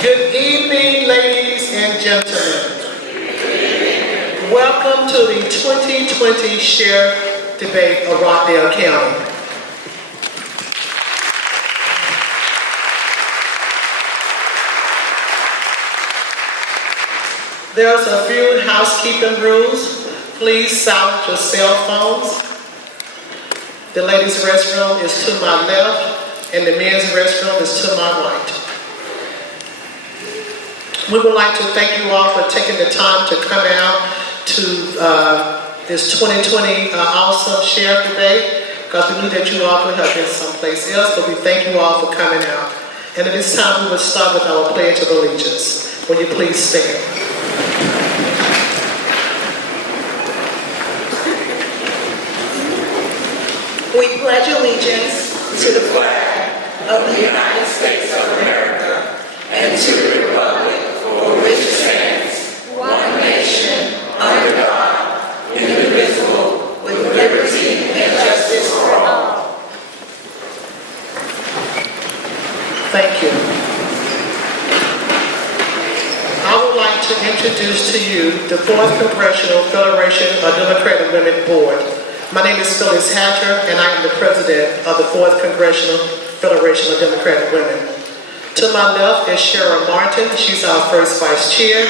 Good evening, ladies and gentlemen. Welcome to the 2020 Sheriff Debate of Rockdale County. There's a few housekeeping rules. Please silence your cell phones. The ladies' restroom is to my left and the men's restroom is to my right. We would like to thank you all for taking the time to come out to this 2020 awesome sheriff debate, because we knew that you all could have been someplace else, but we thank you all for coming out. And at this time we will start with our Pledge of Allegiance. Will you please stand? We pledge allegiance to the flag of the United States of America and to the republic for which it stands, one nation, under God, indivisible, with liberty and justice for all. Thank you. I would like to introduce to you the 4th Congressional Federation of Democratic Women Board. My name is Phyllis Hatcher, and I am the president of the 4th Congressional Federation of Democratic Women. To my left is Cheryl Martin. She's our first vice chair.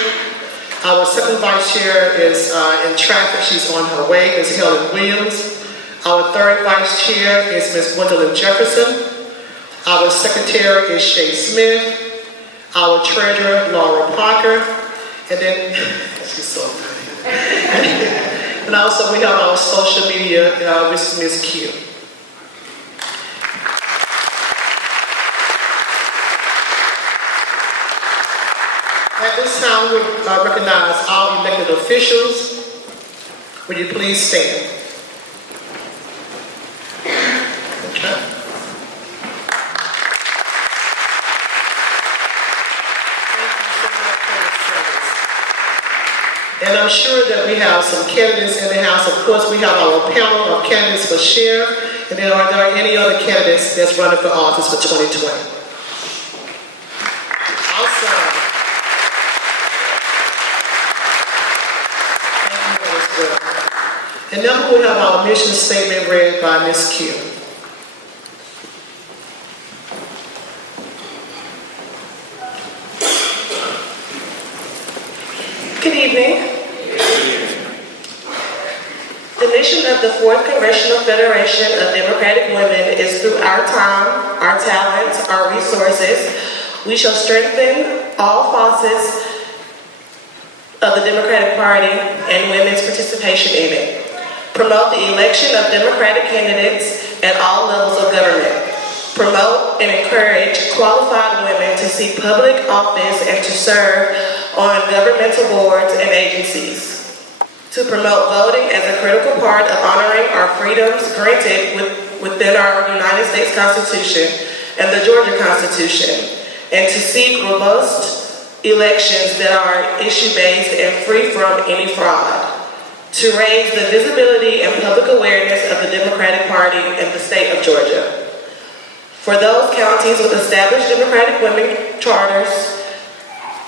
Our second vice chair is in traffic. She's on her way, Ms. Helen Williams. Our third vice chair is Ms. Gwendolyn Jefferson. Our secretary is Shay Smith. Our treasurer, Laura Parker. And then, she's so funny. And also we have our social media, Ms. Q. At this time, we recognize all elected officials. Will you please stand? Okay. And I'm sure that we have some candidates in the House. Of course, we have our panel of candidates for sheriff, and then are there any other candidates that's running for office for 2020? And now we have our mission statement read by Ms. Q. Good evening. The mission of the 4th Congressional Federation of Democratic Women is through our time, our talents, our resources, we shall strengthen all facets of the Democratic Party and women's participation in it. Promote the election of Democratic candidates at all levels of government. Promote and encourage qualified women to seek public office and to serve on governmental boards and agencies. To promote voting as a critical part of honoring our freedoms granted within our United States Constitution and the Georgia Constitution. And to seek robust elections that are issue-based and free from any fraud. To raise the visibility and public awareness of the Democratic Party in the state of Georgia. For those counties with established Democratic women charters,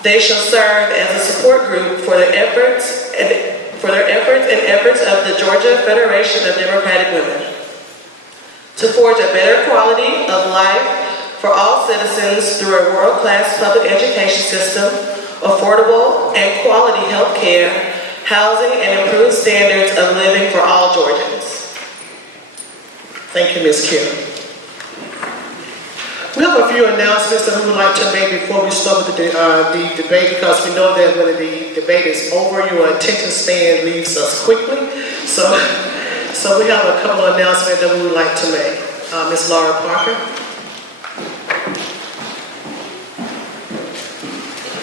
they shall serve as a support group for their efforts and efforts of the Georgia Federation of Democratic Women. To forge a better quality of life for all citizens through a world-class public education system, affordable and quality health care, housing, and improved standards of living for all Georgians. Thank you, Ms. Kim. We have a few announcements that we would like to make before we start with the debate, because we know that when the debate is over, your attention span leaves us quickly. So we have a couple of announcements that we would like to make. Ms. Laura Parker.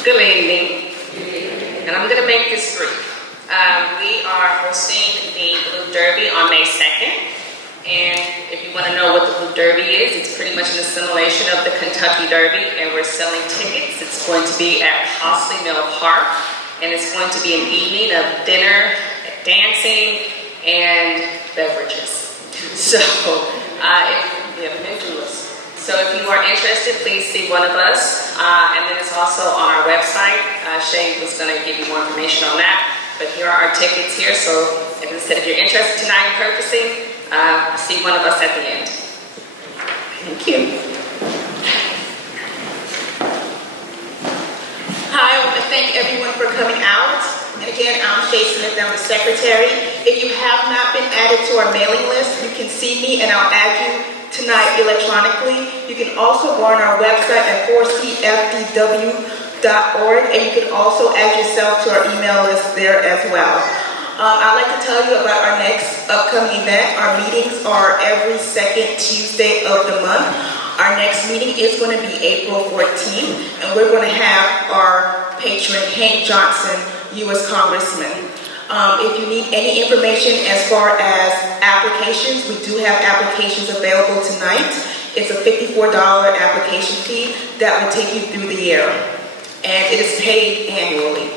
Good evening, and I'm going to make this brief. We are hosting the Blue Derby on May 2nd, and if you want to know what the Blue Derby is, it's pretty much an assimilation of the Kentucky Derby, and we're selling tickets. It's going to be at Hostley Mill Park, and it's going to be an evening of dinner, dancing, and beverages. So, if you haven't been to us. So if you are interested, please see one of us. And then it's also on our website. Shay was going to give you more information on that. But here are our tickets here. So if you're interested tonight in purchasing, see one of us at the end. Thank you. Hi, I want to thank everyone for coming out. And again, I'm Shay Smith, I'm the secretary. If you have not been added to our mailing list, you can see me and I'll add you tonight electronically. You can also go on our website at 4cfdw.org, and you can also add yourself to our email list there as well. I'd like to tell you about our next upcoming event. Our meetings are every second Tuesday of the month. Our next meeting is going to be April 14th, and we're going to have our patron, Hank Johnson, U.S. Congressman. If you need any information as far as applications, we do have applications available tonight. It's a $54 application fee that will take you through the year, and it is paid annually.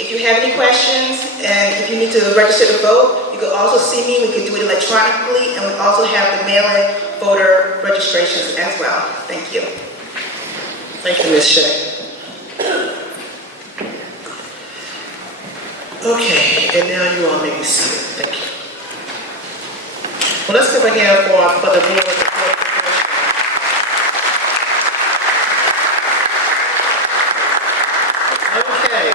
If you have any questions and if you need to register to vote, you can also see me. We can do it electronically, and we also have the mail-in voter registrations as well. Thank you. Thank you, Ms. Shay. Okay, and now you all may be seated. Thank you. Well, let's give a hand for the board. Okay.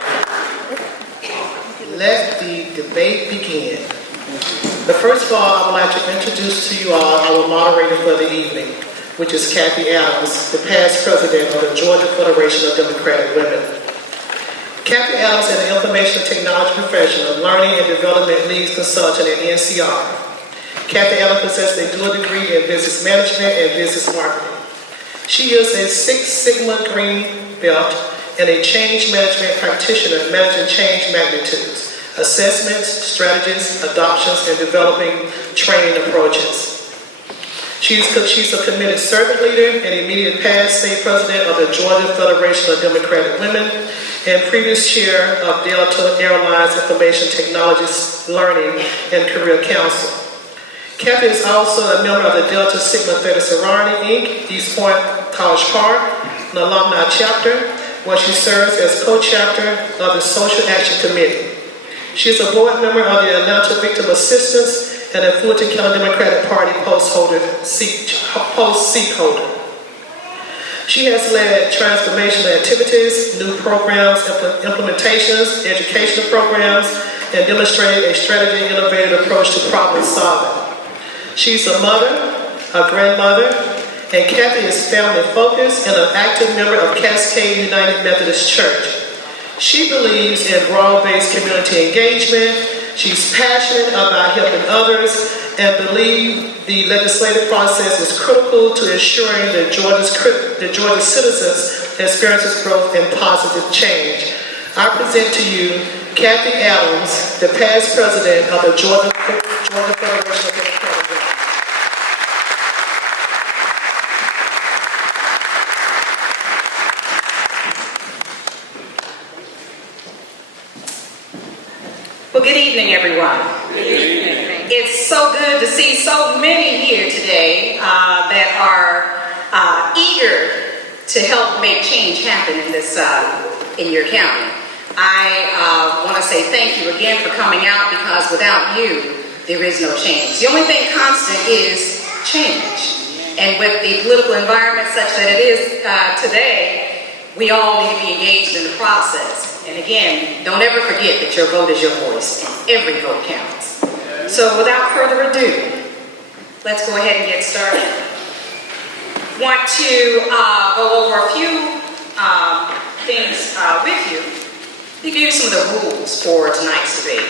Let the debate begin. But first of all, I would like to introduce to you all our moderator for the evening, which is Kathy Adams, the past president of the Georgia Federation of Democratic Women. Kathy Adams is an information technology professional, learning and development leads consultant at NCR. Kathy Adams possesses a dual degree in business management and business marketing. She is a Six Sigma Green Belt and a change management practitioner managing change magnitudes, assessments, strategies, adoptions, and developing training approaches. She's a committed servant leader and immediate past state president of the Georgia Federation of Democratic Women and previous chair of Delta Airlines Information Technologies Learning and Career Council. Kathy is also a member of the Delta Sigma Theta Sorority, Inc., East Point College Park, an alumni chapter, where she serves as co-chapter of the Social Action Committee. She is a board member of the Atlanta Victim Assistance and a Fulton County Democratic Party post-seat holder. She has led transformational activities, new programs, implementations, educational programs, and demonstrated a strategy and innovative approach to problem solving. She's a mother, a grandmother, and Kathy is family focused and an active member of Cascade United Methodist Church. She believes in broad-based community engagement. She's passionate about helping others and believes the legislative process is critical to ensuring that Georgia citizens experiences growth and positive change. I present to you Kathy Adams, the past president of the Georgia Federation of Democratic Women. Well, good evening, everyone. Good evening. It's so good to see so many here today that are eager to help make change happen in this in your county. I want to say thank you again for coming out, because without you, there is no change. The only thing constant is change. And with the political environment such that it is today, we all need to be engaged in the process. And again, don't ever forget that your vote is your voice, and every vote counts. So without further ado, let's go ahead and get started. Want to go over a few things with you. To give you some of the rules for tonight's debate.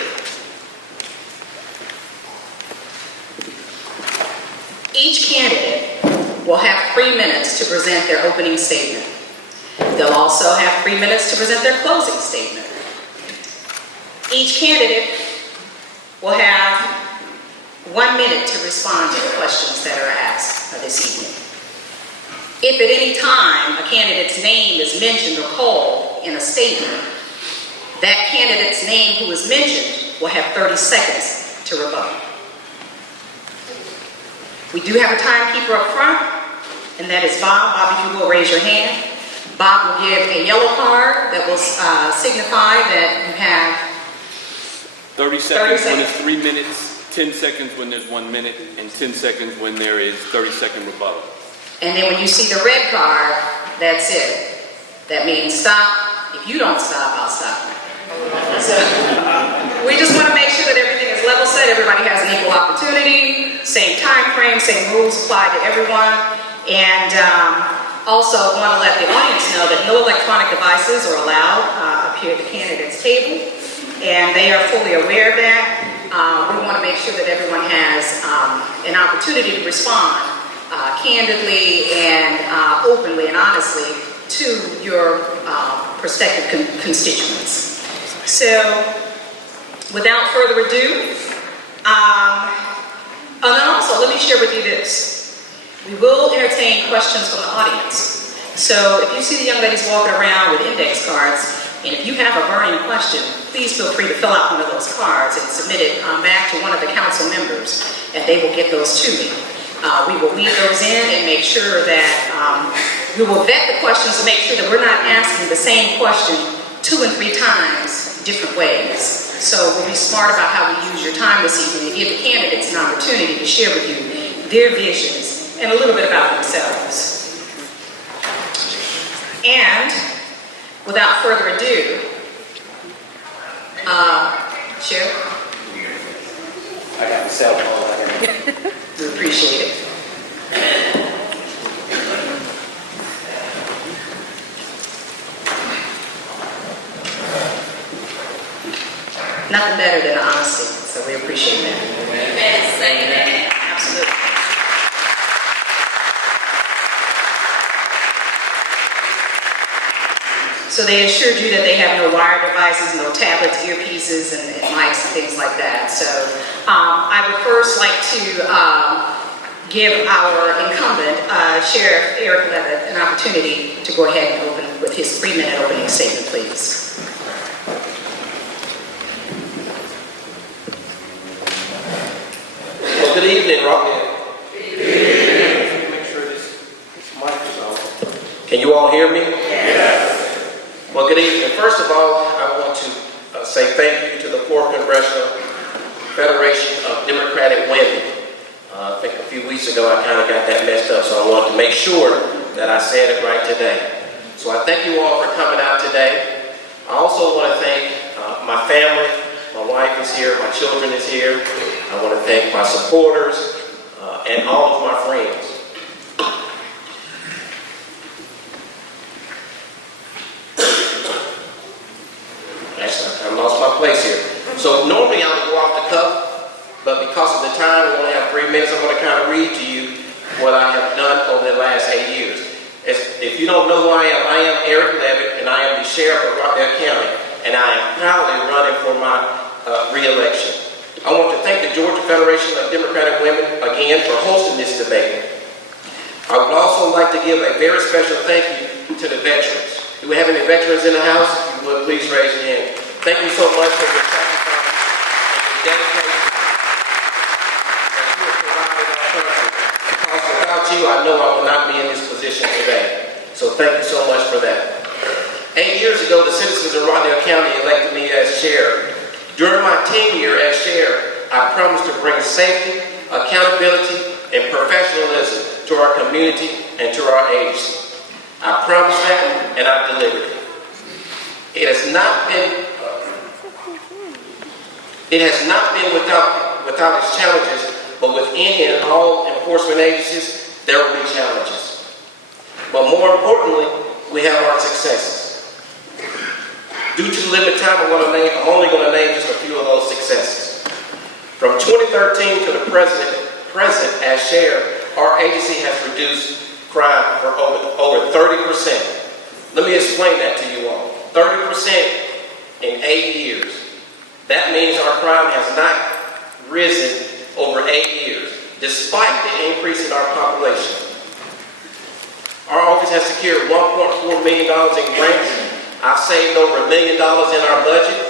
Each candidate will have 3 minutes to present their opening statement. They'll also have 3 minutes to present their closing statement. Each candidate will have 1 minute to respond to the questions that are asked this evening. If at any time a candidate's name is mentioned or called in a statement, that candidate's name who is mentioned will have 30 seconds to rebut. We do have a timekeeper up front, and that is Bob. Bob, if you will raise your hand. Bob will give a yellow card that will signify that you have 30 seconds when it's 3 minutes, 10 seconds when there's 1 minute, and 10 seconds when there is 30-second rebuttal. And then when you see the red card, that's it. That means stop. If you don't stop, I'll stop. So we just want to make sure that everything is level set. Everybody has an equal opportunity, same time frame, same rules apply to everyone. And also want to let the audience know that no electronic devices are allowed up here at the candidates table. And they are fully aware of that. We want to make sure that everyone has an opportunity to respond candidly and openly and honestly to your prospective constituents. So, without further ado, and then also let me share with you this. We will entertain questions from the audience. So if you see the young ladies walking around with index cards, and if you have a burning question, please feel free to fill out one of those cards and submit it back to one of the council members, and they will get those to me. We will weave those in and make sure that we will vet the questions to make sure that we're not asking the same question 2 and 3 times different ways. So we'll be smart about how we use your time this evening to give the candidates an opportunity to share with you their visions and a little bit about themselves. And without further ado, Chair? I got the cell phone. We appreciate it. Nothing better than honesty, so we appreciate that. Amen. Say that. Absolutely. So they assured you that they have no wire devices, no tablets, earpieces, and mics and things like that. So I would first like to give our incumbent, Sheriff Eric Levitt, an opportunity to go ahead and open with his 3-minute opening statement, please. Well, good evening, Rockdale. Good evening. Make sure this mic is on. Can you all hear me? Yes. Well, good evening. First of all, I want to say thank you to the 4th Congressional Federation of Democratic Women. I think a few weeks ago I kind of got that messed up, so I wanted to make sure that I said it right today. So I thank you all for coming out today. I also want to thank my family. My wife is here, my children is here. I want to thank my supporters and all of my friends. Actually, I lost my place here. So normally I would go off the cuff, but because of the time, we only have 3 minutes, I'm going to kind of read to you what I have done over the last 8 years. If you don't know who I am Eric Levitt, and I am the Sheriff of Rockdale County, and I am proudly running for my re-election. I want to thank the Georgia Federation of Democratic Women again for hosting this debate. I would also like to give a very special thank you to the veterans. Do we have any veterans in the house? If you would, please raise your hand. Thank you so much for your sacrifice and your dedication that you have provided our country. Because without you, I know I would not be in this position today. So thank you so much for that. 8 years ago, the citizens of Rockdale County elected me as sheriff. During my tenure as sheriff, I promised to bring safety, accountability, and professionalism to our community and to our agency. I promised that, and I've delivered it. It has not been without its challenges, but with any and all enforcement agencies, there will be challenges. But more importantly, we have our successes. Due to the limited time I'm only going to name just a few of those successes. From 2013 to the present as sheriff, our agency has reduced crime for over 30%. Let me explain that to you all. 30% in 8 years. That means our crime has not risen over 8 years, despite the increase in our population. Our office has secured $1.4 million in grants. I've saved over $1 million in our budget.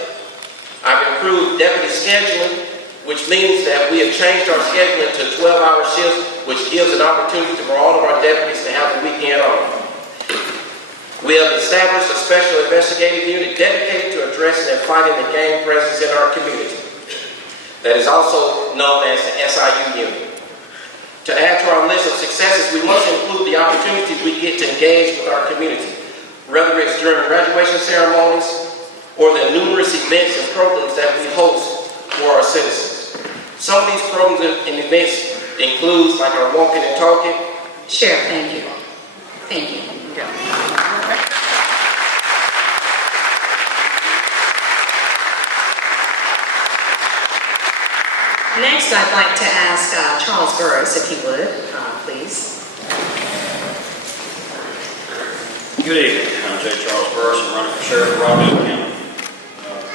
I've improved deputy scheduling, which means that we have changed our scheduling to 12-hour shifts, which gives an opportunity for all of our deputies to have We have established a special investigative unit dedicated to addressing and fighting the gang presence in our community. That is also known as the SIU unit. To add to our list of successes, we must include the opportunities we get to engage with our community, whether it's during graduation ceremonies or the numerous events and programs that we host for our citizens. Some of these programs and events include like our walking and talking. Sheriff, thank you. Thank you. Next, I'd like to ask Charles Burris, if he would, please. Good evening. I'm J. Charles Burris. I'm running for sheriff of Rockdale County.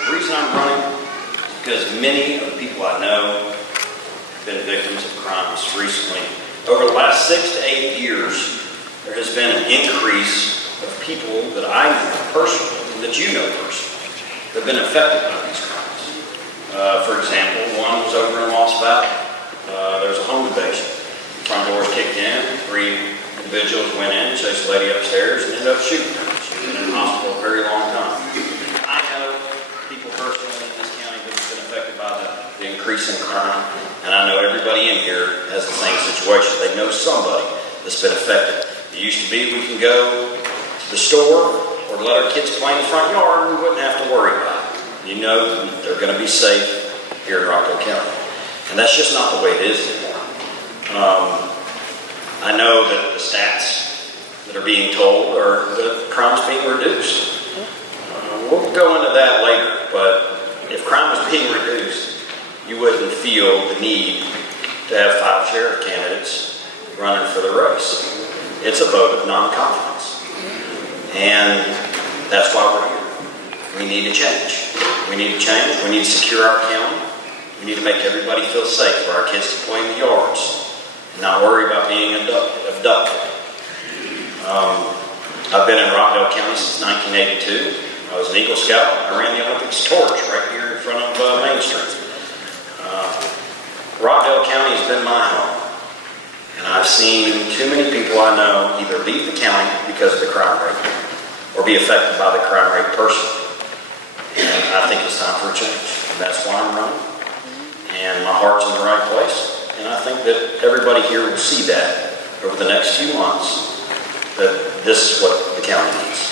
The reason I'm running is because many of the people I know have been victims of crimes recently. Over the last 6 to 8 years, there has been an increase of people that I know personally, and that you know personally, that have been affected by these crimes. For example, one was over in Lost Valley. There was a home invasion. The front doors kicked in. 3 individuals went in, chased a lady upstairs, and ended up shooting her. She was in the hospital a very long time. I know people personally in this county that have been affected by the increase in crime, and I know everybody in here has the same situation. They know somebody that's been affected. It used to be we can go to the store or let our kids play in the front yard and we wouldn't have to worry about it. You know they're going to be safe here in Rockdale County. And that's just not the way it is anymore. I know that the stats that are being told are that crime's being reduced. We'll go into that later, but if crime was being reduced, you wouldn't feel the need to have 5 sheriff candidates running for the race. It's a vote of non-confidence. And that's why we're here. We need to change. We need to change. We need to secure our county. We need to make everybody feel safe where our kids can play in the yards and not worry about being abducted. I've been in Rockdale County since 1982. I was an Eagle Scout. I ran the Olympics torch right here in front of Main Street. Rockdale County has been my home. And I've seen too many people I know either leave the county because of the crime rate or be affected by the crime rate personally. And I think it's time for a change. And that's why I'm running. And my heart's in the right place. And I think that everybody here will see that over the next few months, that this is what the county needs.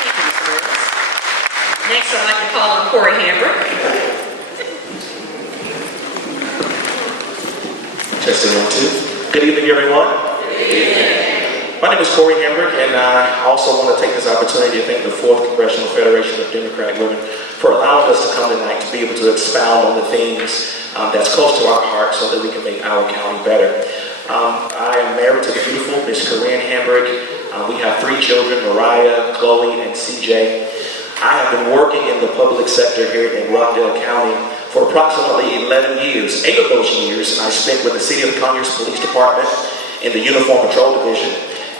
Thank you, Mr. Burris. Next, I'd like to call on Corey Hambrick. Testing 1, 2. Good evening, everyone. Good evening. My name is Corey Hambrick, and I also want to take this opportunity to thank the 4th Congressional Federation of Democratic Women for allowing us to come tonight to be able to expound on the things that's close to our heart so that we can make our county better. I am married to the beautiful Miss Corinne Hambrick. We have 3 children, Mariah, Chloe, and CJ. I have been working in the public sector here in Rockdale County for approximately 11 years. 8 of those years I spent with the City of Conyers Police Department in the Uniform Patrol Division.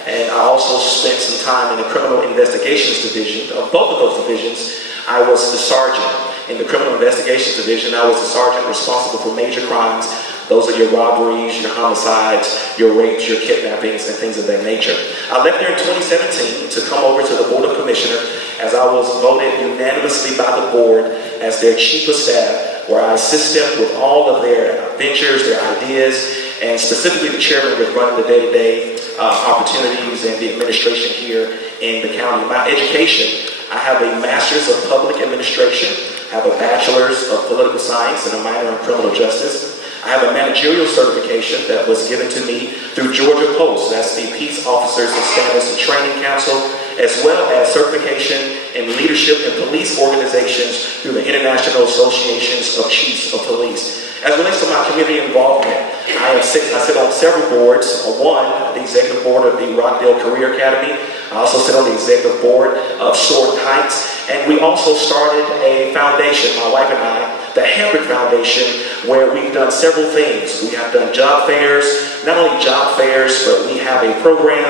And I also spent some time in the Criminal Investigations Division. Of both of those divisions, I was the sergeant. In the Criminal Investigations Division, I was the sergeant responsible for major crimes. Those are your robberies, your homicides, your rapes, your kidnappings, and things of that nature. I left there in 2017 to come over to the Board of Commissioners as I was voted unanimously by the board as their chief of staff, where I assist them with all of their ventures, their ideas, and specifically the chairman with running the day-to-day opportunities and the administration here in the county. My education, I have a master's of public administration, I have a bachelor's of political science, and a minor in criminal justice. I have a managerial certification that was given to me through Georgia Post, that's the Peace Officers and Standards and Training Council, as well as certification in leadership in police organizations through the International Associations of Chiefs of Police. As it relates to my community involvement, I sit on several boards. One, the executive board of the Rockdale Career Academy. I also sit on the executive board of Sword Heights. And we also started a foundation, my wife and I, the Hambrick Foundation, where we've done several things. We have done job fairs, not only job fairs, but we have a program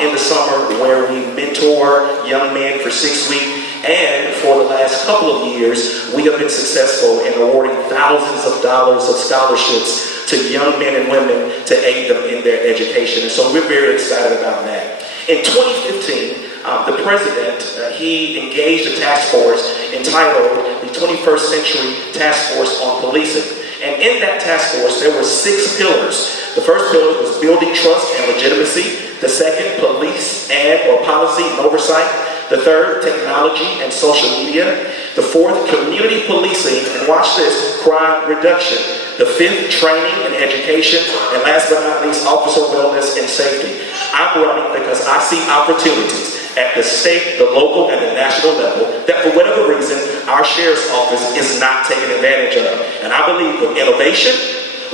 in the summer where we mentor young men for 6 weeks. And for the last couple of years, we have been successful in awarding thousands of dollars of scholarships to young men and women to aid them in their education. And so we're very excited about that. In 2015, the president, he engaged a task force entitled the 21st Century Task Force on Policing. And in that task force, there were 6 pillars. The first pillar was building trust and legitimacy. The second, police and policy and oversight. The third, technology and social media. The fourth, community policing, and watch this, crime reduction. The fifth, training and education. And last but not least, officer wellness and safety. I'm running because I see opportunities at the state, the local, and the national level that for whatever reason, our sheriff's office is not taking advantage of. And I believe with innovation,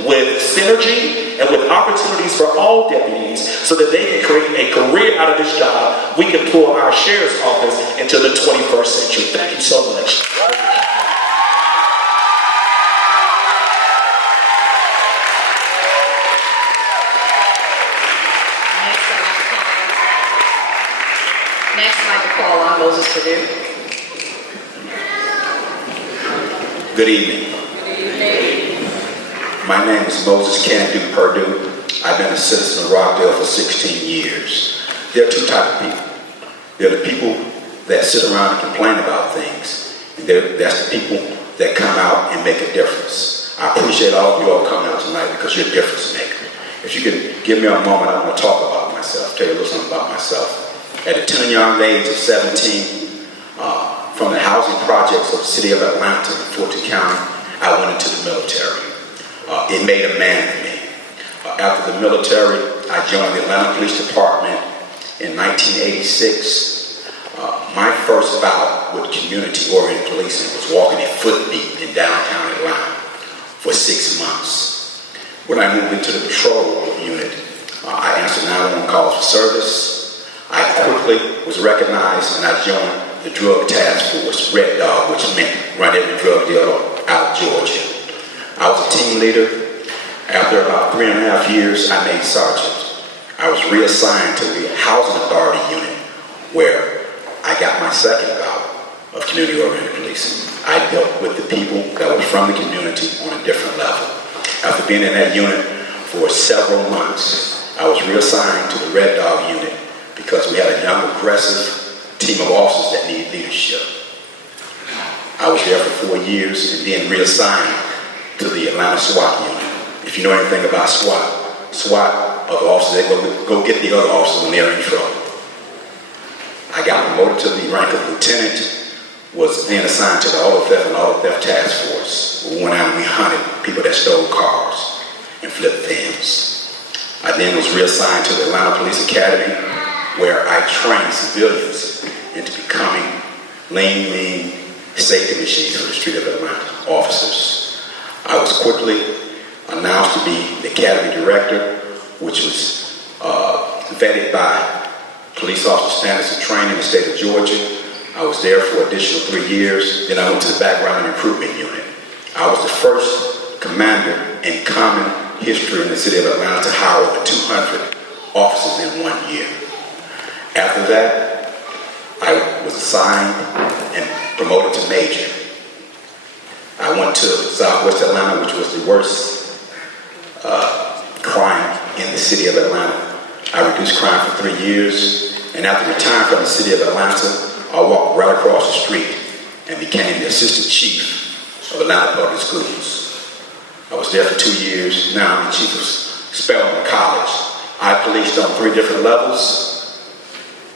with synergy, and with opportunities for all deputies so that they can create a career out of this job, we can pull our sheriff's office into the 21st century. Thank you so much. Next, I'd like to call on Moses Purdue. Good evening. My name is Moses Candu Purdue. I've been a citizen of Rockdale for 16 years. There are 2 types of people. There are the people that sit around and complain about things, and that's the people that come out and make a difference. I appreciate all of you all coming out tonight because you're a difference maker. If you could give me a moment, I want to talk about myself, tell you a little something about myself. At the tender young age of 17, from the housing projects of the city of Atlanta in Fulton County, I went into the military. It made a man of me. After the military, I joined the Atlanta Police Department in 1986. My first bout with community-oriented policing was walking a foot beat in downtown Atlanta for 6 months. When I moved into the patrol unit, I answered 911 calls for service. I quickly was recognized and I joined the Drug Task Force, Red Dog, which meant run every drug deal out of Georgia. I was a team leader. After about 3.5 years, I made sergeant. I was reassigned to the Housing Authority unit where I got my second bout of community-oriented policing. I dealt with the people that were from the community on a different level. After being in that unit for several months, I was reassigned to the Red Dog unit because we had a young, aggressive team of officers that needed leadership. I was there for 4 years and then reassigned to the Atlanta SWAT unit. If you know anything about SWAT are the officers that go get the other officers when they're in trouble. I got promoted to the rank of lieutenant, was then assigned to the Auto Theft and Auto Theft Task Force. We went out and we hunted people that stole cars and flipped things. I then was reassigned to the Atlanta Police Academy, where I trained civilians into becoming lean, mean safety machines for the street of Atlanta officers. I was quickly announced to be the academy director, which was vetted by police officer standards of training in the state of Georgia. I was there for an additional 3 years. Then I went to the background and recruitment unit. I was the first commander in common history in the city of Atlanta to hire over 200 officers in 1 year. After that, I was assigned and promoted to major. I went to Southwest Atlanta, which was the worst crime in the city of Atlanta. I reduced crime for 3 years, and after retiring from the city of Atlanta, I walked right across the street and became the assistant chief of Atlanta Public Schools. I was there for 2 years. Now I'm the chief of Spelman College. I policed on 3 different levels.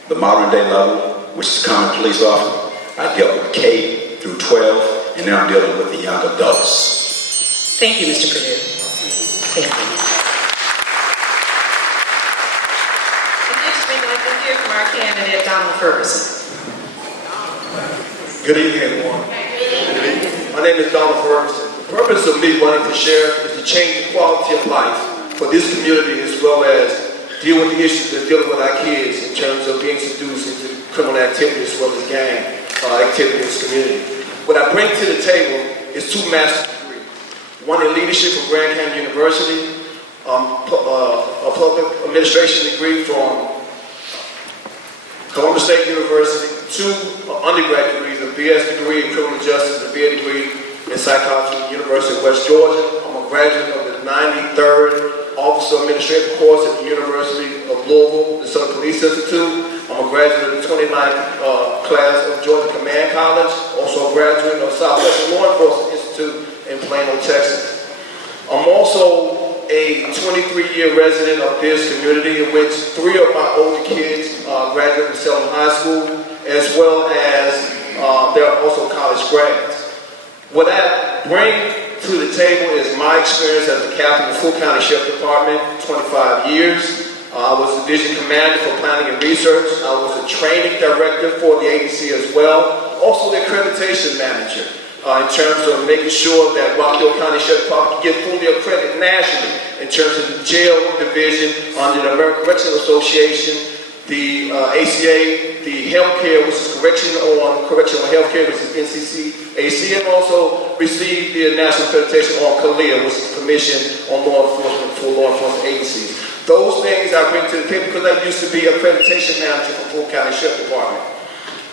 The modern day level, which is common police officer. I dealt with K through 12, and now I'm dealing with the young adults. Thank you, Mr. Purdue. Thank you. And next, we'd like to hear from our candidate, Donald Ferguson. Good evening, everyone. My name is Donald Ferguson. The purpose of me running for sheriff is to change the quality of life for this community as well as deal with the issues that dealing with our kids in terms of being seduced into criminal activity as well as gang activity in this community. What I bring to the table is 2 master's degrees. One in leadership from Grand Canyon University, a public administration degree from Columbia State University, 2 undergraduate degrees, a BS degree in criminal justice, a BA degree in psychology from the University of West Georgia. I'm a graduate of the the 93rd Officer Administrative course at the University of Louisville, the Southern Police Institute. I'm a graduate of the 29th class of Georgia Command College, also a graduate of Southwestern Law Enforcement Institute in Plano, Texas. I'm also a 23-year resident of this community, in which 3 of my older kids graduated from Selma High School, as well as they're also college grads. What I bring to the table is my experience as the captain of the Full County Sheriff Department, 25 years. I was the division commander for planning and research. I was a training director for the agency as well. Also the accreditation manager in terms of making sure that Rockdale County Sheriff Department can get fully accredited nationally in terms of the jail division under the American Correctional Association, the ACA, the healthcare, which is correctional healthcare, which is NCCAC, and also received the national accreditation on CALEA, which is Commission on Law Enforcement for Law Enforcement Agencies. Those things I bring to the table because I used to be accreditation manager for Full County Sheriff Department.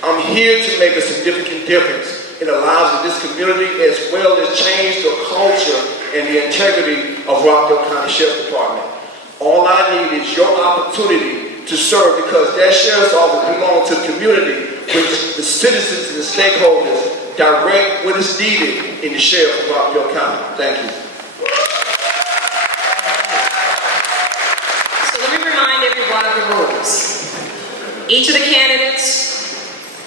I'm here to make a significant difference in the lives of this community, as well as change the culture and the integrity of Rockdale County Sheriff Department. All I need is your opportunity to serve, because that sheriff's office belongs to the community, which the citizens and the stakeholders direct what is needed in the sheriff of Rockdale County. Thank you. So let me remind everyone of the rules. Each of the candidates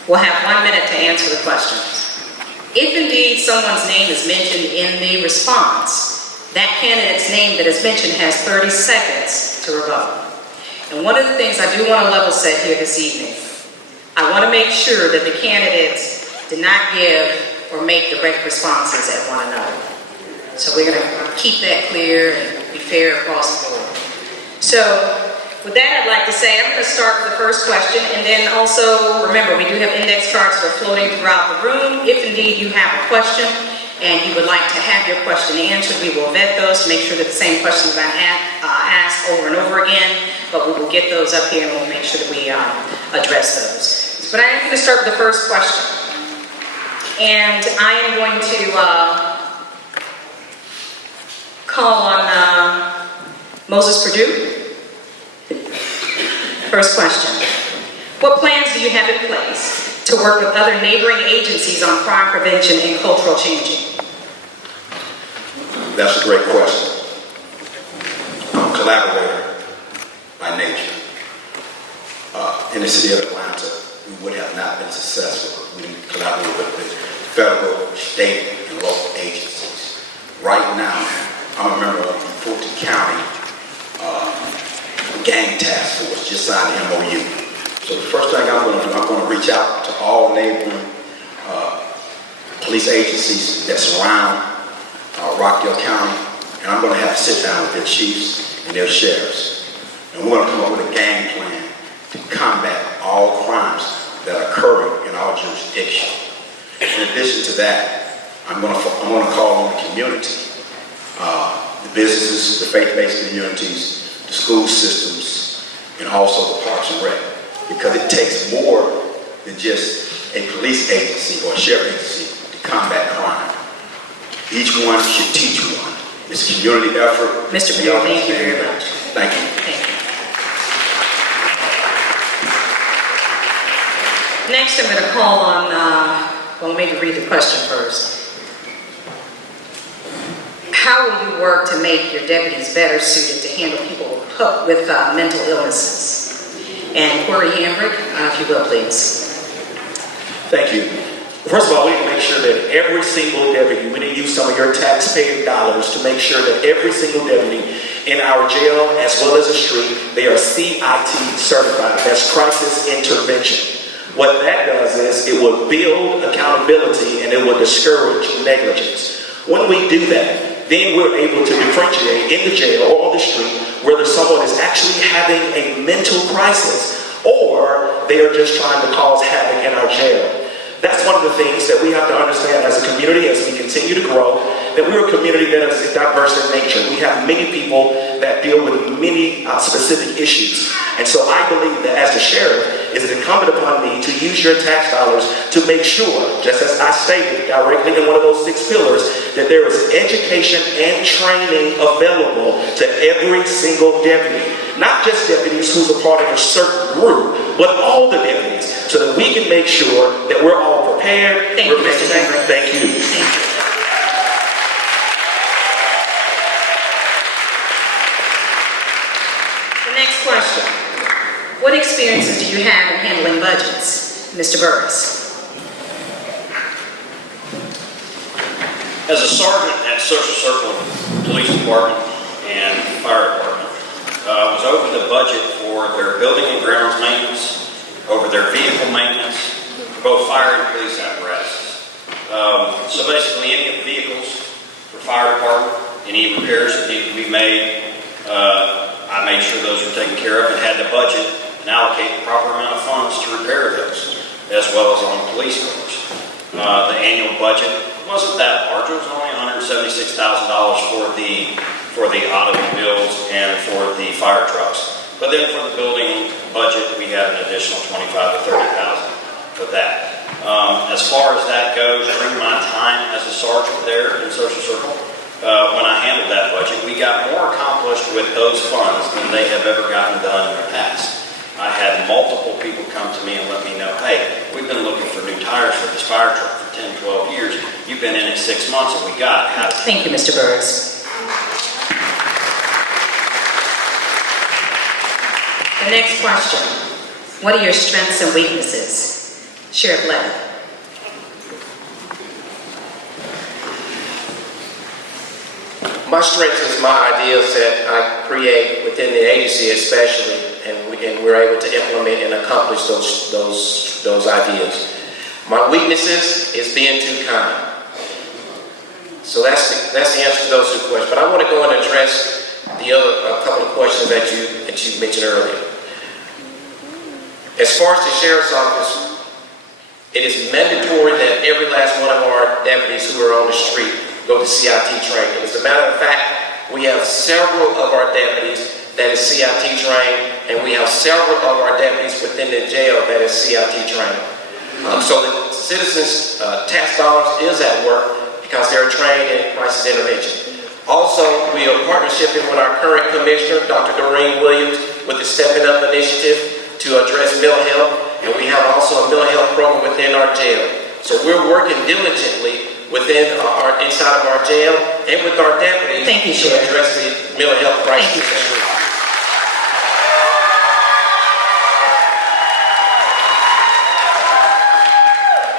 will have 1 minute to answer the questions. If indeed someone's name is mentioned in the response, that candidate's name that is mentioned has 30 seconds to rebut. And one of the things I do want to level set here this evening, I want to make sure that the candidates did not give or make direct responses at one another. So we're going to keep that clear and be fair across the board. So with that, I'd like to say I'm going to start with the first question, and then also remember we do have index cards that are floating throughout the room. If indeed you have a question and you would like to have your question answered, we will vet those to make sure that the same questions are asked over and over again, but we will get those up here and we'll make sure that we address those. But I am going to start with the first question. And I am going to call on Moses Perdue. First question. What plans do you have in place to work with other neighboring agencies on crime prevention and cultural changing? That's a great question. I'm a collaborator by nature. In the city of Atlanta, we would have not been successful if we didn't collaborate with the federal, state, and local agencies. Right now, I'm a member of the Fulton County Gang Task Force, just signed the MOU. So the first thing I'm going to do, I'm going to reach out to all neighboring police agencies that surround Rockdale County, and I'm going to have to sit down with their chiefs and their sheriffs. And we're going to come up with a game plan to combat all crimes that are occurring in our jurisdiction. In addition to that, I'm going to call on the community, the businesses, the faith-based communities, the school systems, and also the Parks and Rec, because it takes more than just a police agency or a sheriff agency to combat crime. Each one should teach one. It's a community effort. Mr. Perdue, thank you very much. Thank you. Thank you. Next, I'm going to call on, well, maybe read the question first. How will you work to make your deputies better suited to handle people with mental illnesses? And Corey Hambrick, if you will, please. Thank you. First of all, we need to make sure that every single deputy, we need to use some of your taxpayer dollars to make sure that every single deputy in our jail, as well as the street, they are CIT certified. That's crisis intervention. What that does is it will build accountability and it will discourage negligence. When we do that, then we're able to differentiate in the jail or on the street whether someone is actually having a mental crisis or they are just trying to cause havoc in our jail. That's one of the things that we have to understand as a community as we continue to grow, that we're a community that is diverse in nature. We have many people that deal with many specific issues. And so I believe that as the sheriff, is it incumbent upon me to use your tax dollars to make sure, just as I stated directly in one of those 6 pillars, that there is education and training available to every single deputy. Not just deputies who's a part of a certain group, but all the deputies, so that we can make sure that we're all prepared. Thank you, Mr. Chamberlain. Thank you. Thank you. The next question. What experiences do you have in handling budgets, Mr. Burris? As a sergeant at Social Circle Police Department and Fire Department, I was over the budget for their building and grounds maintenance, over their vehicle maintenance, for both fire and police apparatuses. So basically, any of the vehicles for fire department, any repairs that need to be made, I made sure those were taken care of and had the budget and allocate the proper amount of funds to repair those, as well as on police cars. The annual budget wasn't that large. It was only $176,000 for the automobiles and for the fire trucks. But then for the building budget, we had an additional $25,000 to $30,000 for that. As far as that goes, during my time as a sergeant there in Social Circle, when I handled that budget, we got more accomplished with those funds than they have ever gotten done in the past. I had multiple people come to me and let me know, hey, we've been looking for new tires for this fire truck for 10, 12 years. You've been in it 6 months and we got it. How did Thank you, Mr. Burris. The next question. What are your strengths and weaknesses? Sheriff Levin. My strength is my ideas that I create within the agency especially, and we're able to implement and accomplish those ideas. My weaknesses is being too kind. So that's the answer to those 2 questions. But I want to go and address a couple of questions that you mentioned earlier. As far as the sheriff's office, it is mandatory that every last one of our deputies who are on the street go to CIT training. As a matter of fact, we have several of our deputies that is CIT trained, and we have several of our deputies within the jail that is CIT trained. So the citizens' tax dollars is at work because they're trained in crisis intervention. Also, we are partnershiping with our current commissioner, Dr. Doreen Williams, with the Stepping Up initiative to address mental health, and we have also a mental health program within our jail. So we're working diligently within inside of our jail and with our deputies to address the mental health crisis.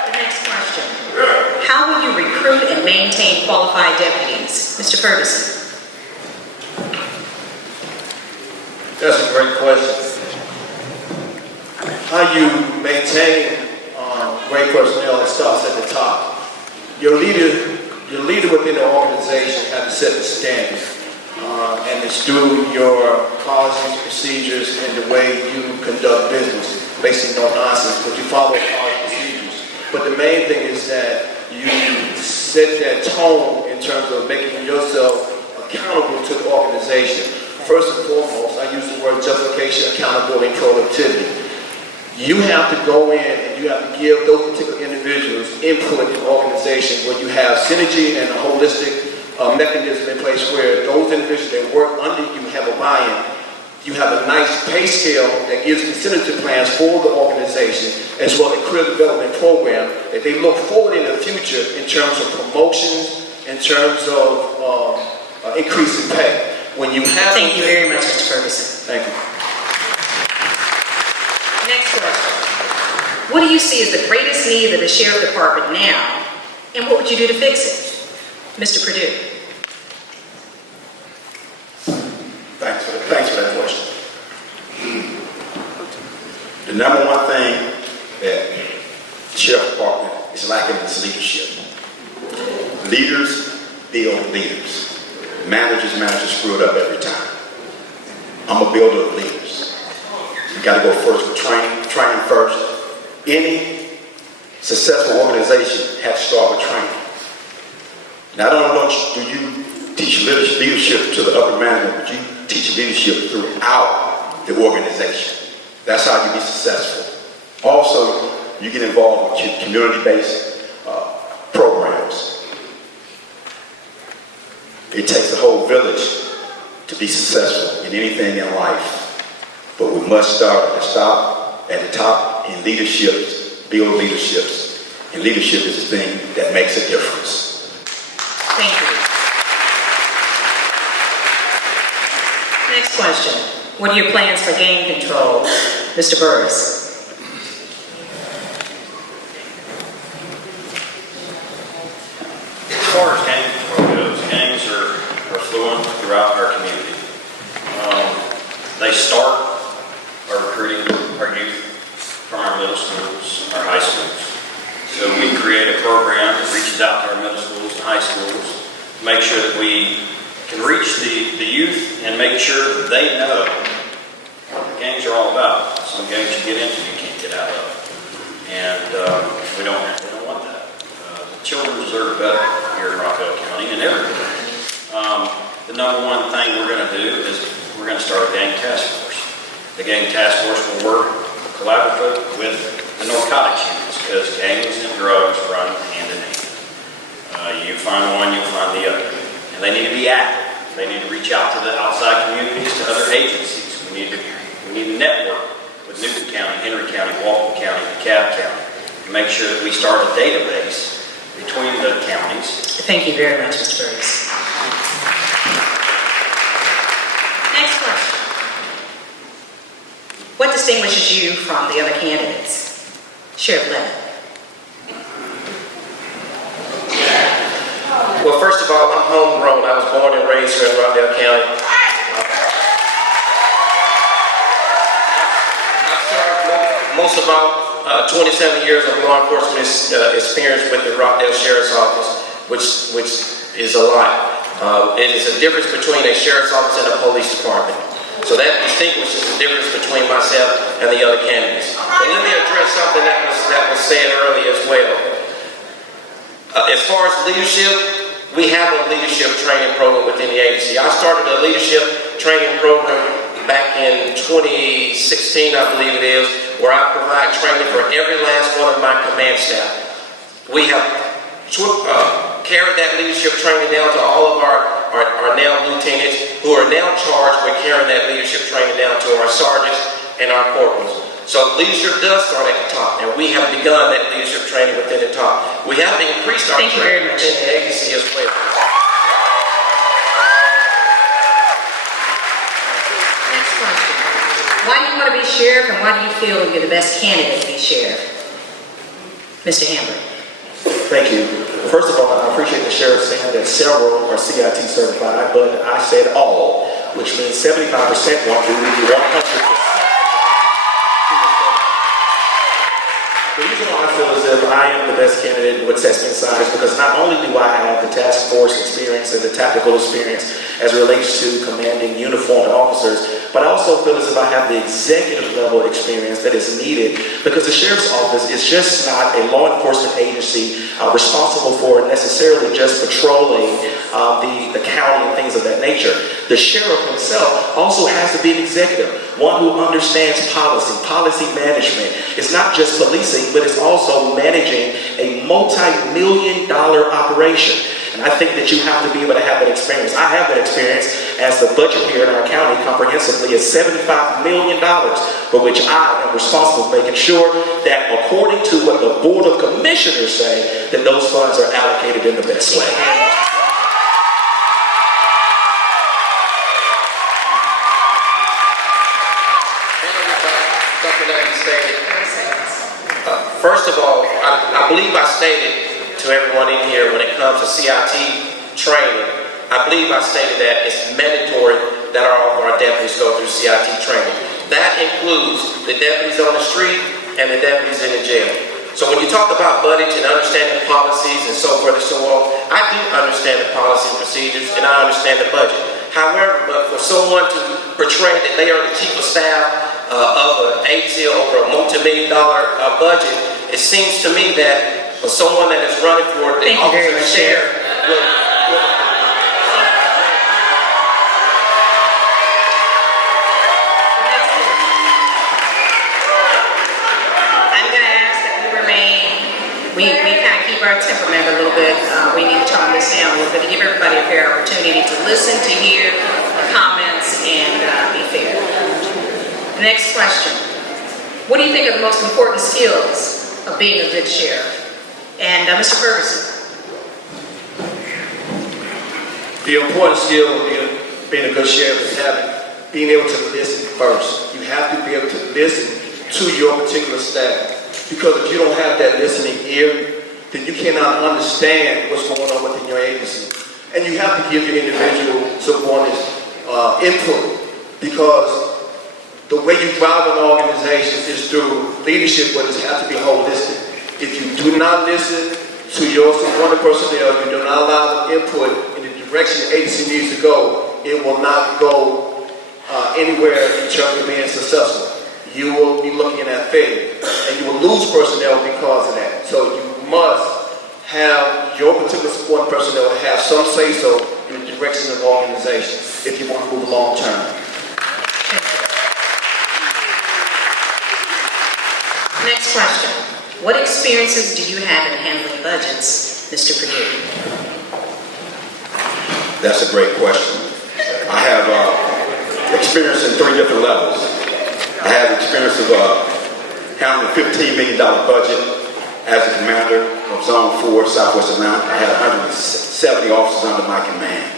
The next question. How will you recruit and maintain qualified deputies? Mr. Ferguson. That's a great question. How you maintain great personnel, it starts at the top. Your leader within the organization has to set the standard, and it's through your policies, procedures, and the way you conduct business. Basically, no nonsense, but you follow policies, procedures. But the main thing is that you set that tone in terms of making yourself accountable to the organization. First and foremost, I use the word justification, accountability, and productivity. You have to go in and you have to give those particular individuals input in the organization where you have synergy and a holistic mechanism in place where those individuals that work under you have a buy-in. You have a nice pay scale that gives incentive plans for the organization, as well as a career development program that they look forward in the future in terms of promotions, in terms of increasing pay. When you have Thank you very much, Mr. Ferguson. Thank you. Next question. What do you see as the greatest need of the Sheriff Department now, and what would you do to fix it? Mr. Perdue. Thanks for that question. The number one thing that the Sheriff Department is lacking is leadership. Leaders build leaders. Managers screw it up every time. I'm a builder of leaders. You got to go first with training first. Any successful organization has to start with training. Now, I don't know, do you teach leadership to the upper management, but you teach leadership throughout the organization. That's how you be successful. Also, you get involved with community-based programs. It takes a whole village to be successful in anything in life, but we must start at the top in leadership, build leaderships, and leadership is the thing that makes a difference. Thank you. Next question. What are your plans for gang control, Mr. Burris? As far as gang control goes, gangs are fluent throughout our community. They start by recruiting our youth from our middle schools, our high schools. So we create a program that reaches out to our middle schools and high schools to make sure that we can reach the youth and make sure that they know what the gangs are all about. Some gangs you get into, you can't get out of. And we don't want that. Children deserve better here in Rockdale County and everywhere. The number one thing we're going to do is we're going to start a gang task force. The gang task force will work collaboratively with the narcotics units because gangs and drugs run hand in hand. You find one, you find the other. And they need to be active. They need to reach out to the outside communities, to other agencies. We need to network with Newton County, Henry County, Walton County, DeKalb County to make sure that we start a database between the counties. Thank you very much, Mr. Burris. Next question. What distinguishes you from the other candidates? Sheriff Lemon. Well, first of all, I'm homegrown. I was born and raised here in Rockdale County. I served most of my 27 years of law enforcement experience with the Rockdale Sheriff's Office, which is a lot. It is a difference between a sheriff's office and a police department. So that distinguishes the difference between myself and the other candidates. But let me address something that was said earlier as well. As far as leadership, we have a leadership training program within the agency. I started a leadership training program back in 2016, I believe it is, where I provide training for every last one of my command staff. We have carried that leadership training down to all of our now lieutenants who are now charged with carrying that leadership training down to our sergeants and our corporals. So leadership does start at the top, and we have begun that leadership training within the top. We have increased our training within the agency as well. Next question. Why do you want to be sheriff, and why do you feel you're the best candidate to be sheriff? Mr. Hamburg. Thank you. First of all, I appreciate the sheriff saying that several are CIT certified, but I said all, which means 75% want to be 100%. The reason why I feel as if I am the best candidate and what sets me aside is because not only do I have the task force experience and the tactical experience as it relates to commanding uniformed officers, but I also feel as if I have the executive level experience that is needed because the sheriff's office is just not a law enforcement agency responsible for necessarily just patrolling the county and things of that nature. The sheriff himself also has to be an executive, one who understands policy management. It's not just policing, but it's also managing a multi-million-dollar operation. And I think that you have to be able to have that experience. I have that experience as the budget here in our county comprehensively is $75 million, for which I am responsible for making sure that according to what the Board of Commissioners say, that those funds are allocated in the best way. First of all, I believe I stated to everyone in here when it comes to CIT training, I believe I stated that it's mandatory that all of our deputies go through CIT training. That includes the deputies on the street and the deputies in the jail. So when you talk about budgets and understanding policies and so forth and so on, I do understand the policy and procedures and I understand the budget. However, but for someone to portray that they are the chief of staff of an agency over a multi-million-dollar budget, it seems to me that for someone that is running for the office of sheriff I of our temperament a little bit. We need to tone this down a little bit to give everybody a fair opportunity to listen, to hear the comments, and be fair. Next question. What do you think are the most important skills of being a good sheriff? And Mr. Ferguson. The important skill of being a good sheriff is being able to listen first. You have to be able to listen to your particular staff. Because if you don't have that listening ear, then you cannot understand what's going on within your agency. And you have to give your individual subordinates input, because the way you drive an organization is through leadership, but it has to be holistic. If you do not listen to your subordinate personnel, you do not allow them input in the direction the agency needs to go, it will not go anywhere in terms of being successful. You will be looking at failure, and you will lose personnel because of that. So you must have your particular supporting personnel have some say-so in the direction of the organization if you want to move long term. Next question. What experiences do you have in handling budgets, Mr. Purdue? That's a great question. I have experience in 3 different levels. I have experience of handling a $15 million budget as a commander of Zone 4, Southwest Atlanta. I had 170 officers under my command.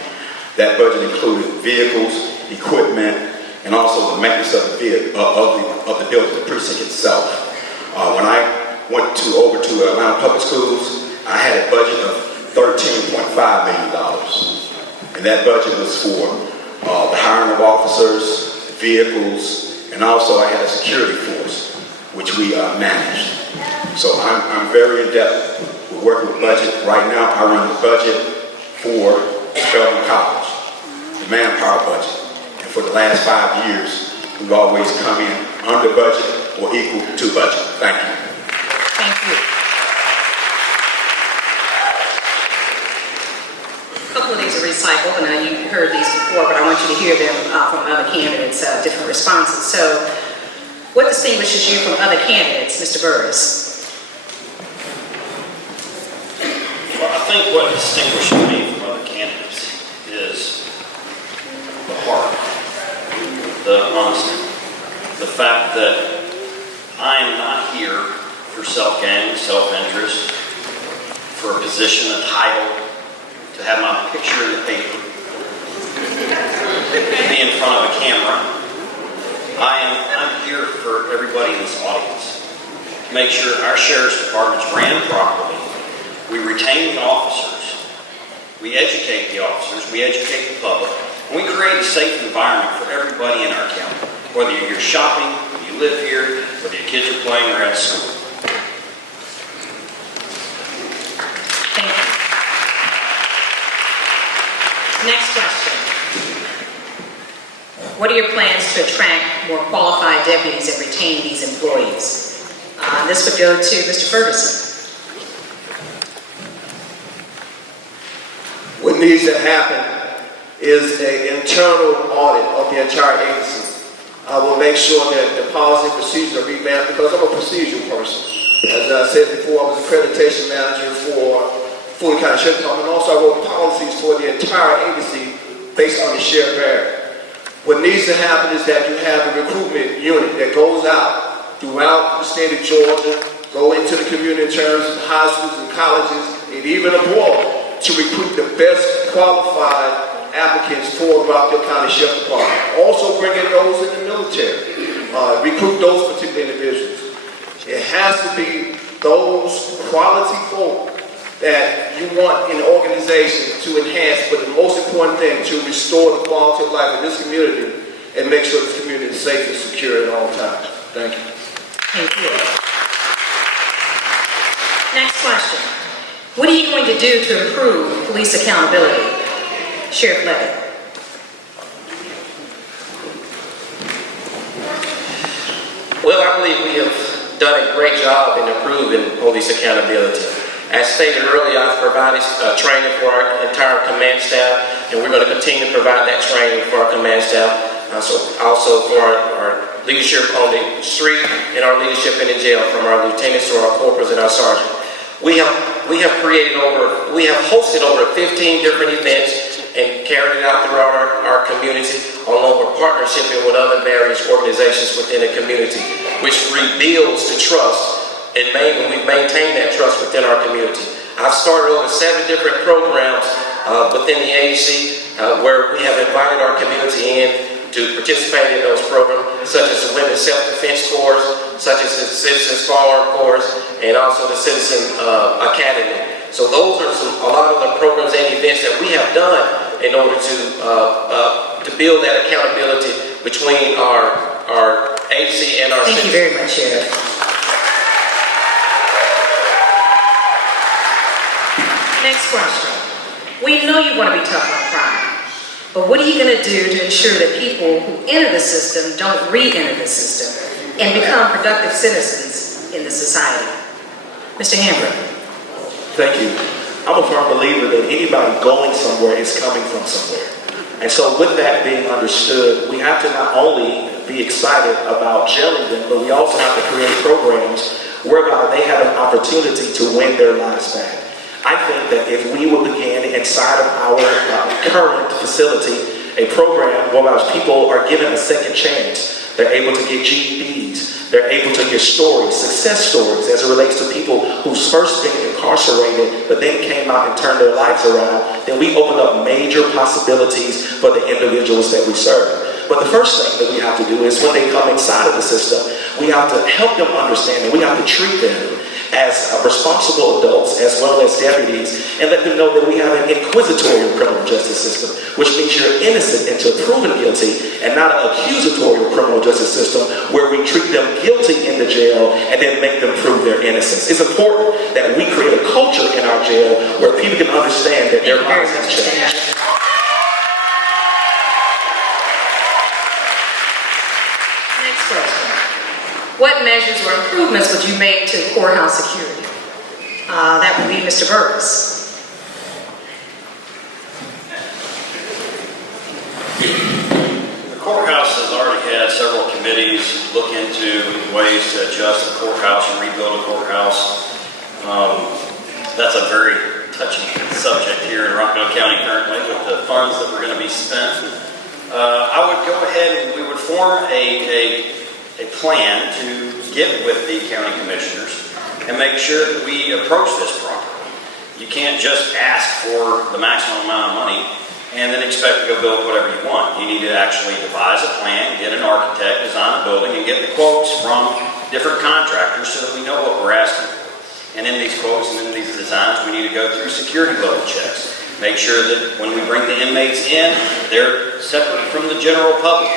That budget included vehicles, equipment, and also the maintenance of the building, the precinct itself. When I went over to Atlanta Public Schools, I had a budget of $13.5 million. And that budget was for the hiring of officers, vehicles, and also I had a security force, which we managed. So I'm very in-depth with working with budget. Right now, I run the budget for Spelman College, the manpower budget. And for the last 5 years, we've always come in under budget or equal to budget. Thank you. Thank you. A couple of these are recycled, and you heard these before, but I want you to hear them from other candidates, different responses. So, what distinguishes you from other candidates, Mr. Burris? Well, I think what distinguishes me from other candidates is the heart, the honesty, the fact that I am not here for self-gain, self-interest, for a position, a title, to have my picture in the paper, to be in front of a camera. I'm here for everybody in this audience, to make sure our sheriff's department's ran properly. We retain the officers, we educate the officers, we educate the public, and we create a safe environment for everybody in our county, whether you're here shopping, whether you live here, whether your kids are playing or at school. Thank you. Next question. What are your plans to attract more qualified deputies and retain these employees? This would go to Mr. Ferguson. What needs to happen is an internal audit of the entire agency. I will make sure that the policy and procedures are revamped, because I'm a procedural person. As I said before, I was accreditation manager for Fulton County Sheriff's Department, and also I wrote policies for the entire agency based on the sheriff area. What needs to happen is that you have a recruitment unit that goes out throughout the state of Georgia, go into the community in terms of high schools and colleges, and even abroad, to recruit the best qualified applicants for Rockdale County Sheriff's Department. Also bring in those in the military, recruit those particular individuals. It has to be those quality folk that you want in the organization to enhance, but the most important thing, to restore the quality of life in this community and make sure this community is safe and secure at all times. Thank you. Thank you. Next question. What are you going to do to improve police accountability? Sheriff Levitt. Well, I believe we have done a great job in improving police accountability. As stated earlier, I've provided training for our entire command staff, and we're going to continue to provide that training for our command staff. Also for our leadership on the street and our leadership in the jail, from our lieutenants to our corporals and our sergeants. We have hosted over 15 different events and carried it out throughout our community, along with partnershiping with other various organizations within the community, which rebuilds the trust, and we've maintained that trust within our community. I've started over 7 different programs within the agency where we have invited our community in to participate in those programs, such as the Women's Self-Defense Course, such as the Citizens Firearm Course, and also the Citizen Academy. So those are a lot of the programs and events that we have done in order to build that accountability between our agency and our Thank you very much, Sheriff. Next question. We know you want to be tough on crime, but what are you going to do to ensure that people who enter the system don't re-enter the system and become productive citizens in the society? Mr. Hambrick. Thank you. I'm a firm believer that anybody going somewhere is coming from somewhere. And so with that being understood, we have to not only be excited about jailing them, but we also have to create programs whereby they have an opportunity to win their lives back. I think that if we would begin inside of our current facility a program whereby people are given a second chance, they're able to get GEDs, they're able to hear stories, success stories as it relates to people who's first been incarcerated but then came out and turned their lives around, then we open up major possibilities for the individuals that we serve. But the first thing that we have to do is when they come inside of the system, we have to help them understand and we have to treat them as responsible adults as well as deputies and let them know that we have an inquisitorial criminal justice system, which means you're innocent until proven guilty, and not an accusatorial criminal justice system where we treat them guilty in the jail and then make them prove their innocence. It's important that we create a culture in our jail where people can understand that their lives have changed. Next question. What measures or improvements would you make to courthouse security? That would be Mr. Burris. The courthouse has already had several committees look into ways to adjust the courthouse and rebuild a courthouse. That's a very touchy subject here in Rockdale County currently with the funds that were going to be spent. I would go ahead and we would form a plan to get with the county commissioners and make sure that we approach this properly. You can't just ask for the maximum amount of money and then expect to go build whatever you want. You need to actually devise a plan, get an architect, design a building, and get the quotes from different contractors so that we know what we're asking for. And in these quotes and in these designs, we need to go through security level checks. Make sure that when we bring the inmates in, they're separate from the general public,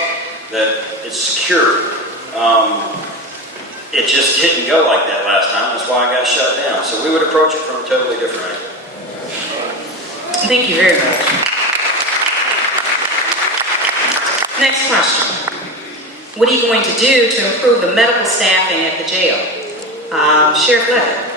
that it's secure. It just didn't go like that last time. That's why I got shut down. So we would approach it from a totally different angle. Thank you very much. Next question. What are you going to do to improve the medical staffing at the jail? Sheriff Levitt.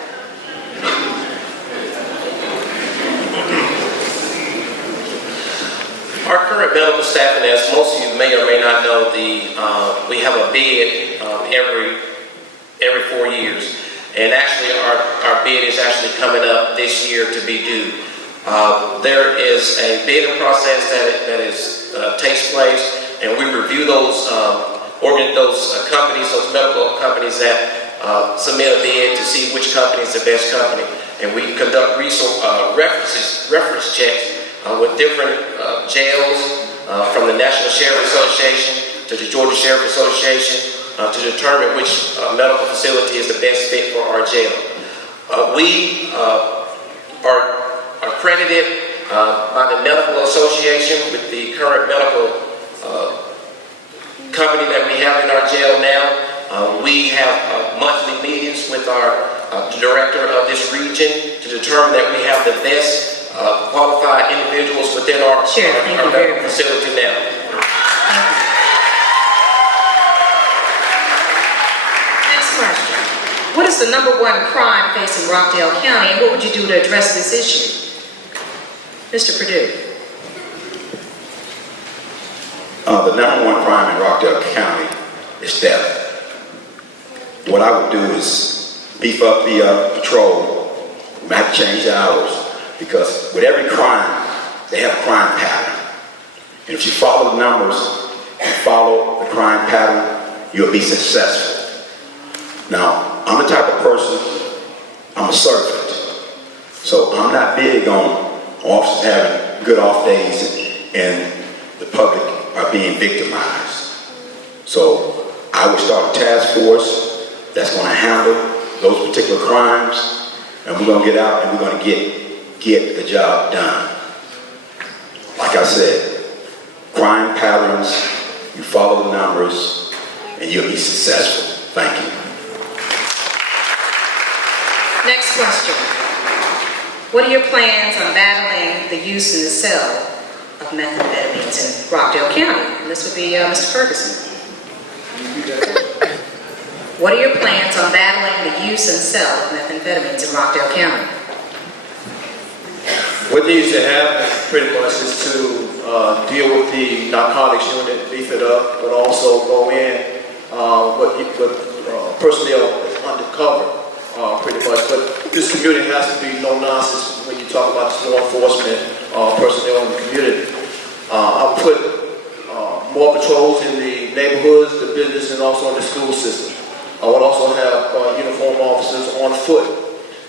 Our current medical staffing, as most of you may or may not know, we have a bid every 4 years, and actually our bid is actually coming up this year to be due. There is a bidding process that takes place, and we review those companies, those medical companies that submit a bid to see which company is the best company, and we conduct reference checks with different jails, from the National Sheriff Association to the Georgia Sheriff Association, to determine which medical facility is the best fit for our jail. We are accredited by the Medical Association with the current medical company that we have in our jail now. We have monthly meetings with our director of this region to determine that we have the best qualified individuals within our medical facility now. Next question. What is the #1 crime facing Rockdale County, and what would you do to address this issue? Mr. Perdue. The #1 crime in Rockdale County is theft. What I would do is beef up the patrol We have to change the hours because with every crime, they have a crime pattern. And if you follow the numbers and follow the crime pattern, you'll be successful. Now, I'm the type of person, I'm a servant. So I'm not big on officers having good off days and the public are being victimized. So I would start a task force that's going to handle those particular crimes, and we're going to get out and we're going to get the job done. Like I said, crime patterns, you follow the numbers, and you'll be successful. Thank you. Next question. What are your plans on battling the use and the sale of methamphetamines in Rockdale County? And this would be Mr. Ferguson. What are your plans on battling the use and sale of methamphetamines in Rockdale County? What needs to happen pretty much is to deal with the narcotics unit, beef it up, but also go in with personnel that's undercover pretty much. But this community has to be no nonsense when you talk about this law enforcement personnel in the community. I'll put more patrols in the neighborhoods, the business, and also in the school system. I would also have uniformed officers on foot.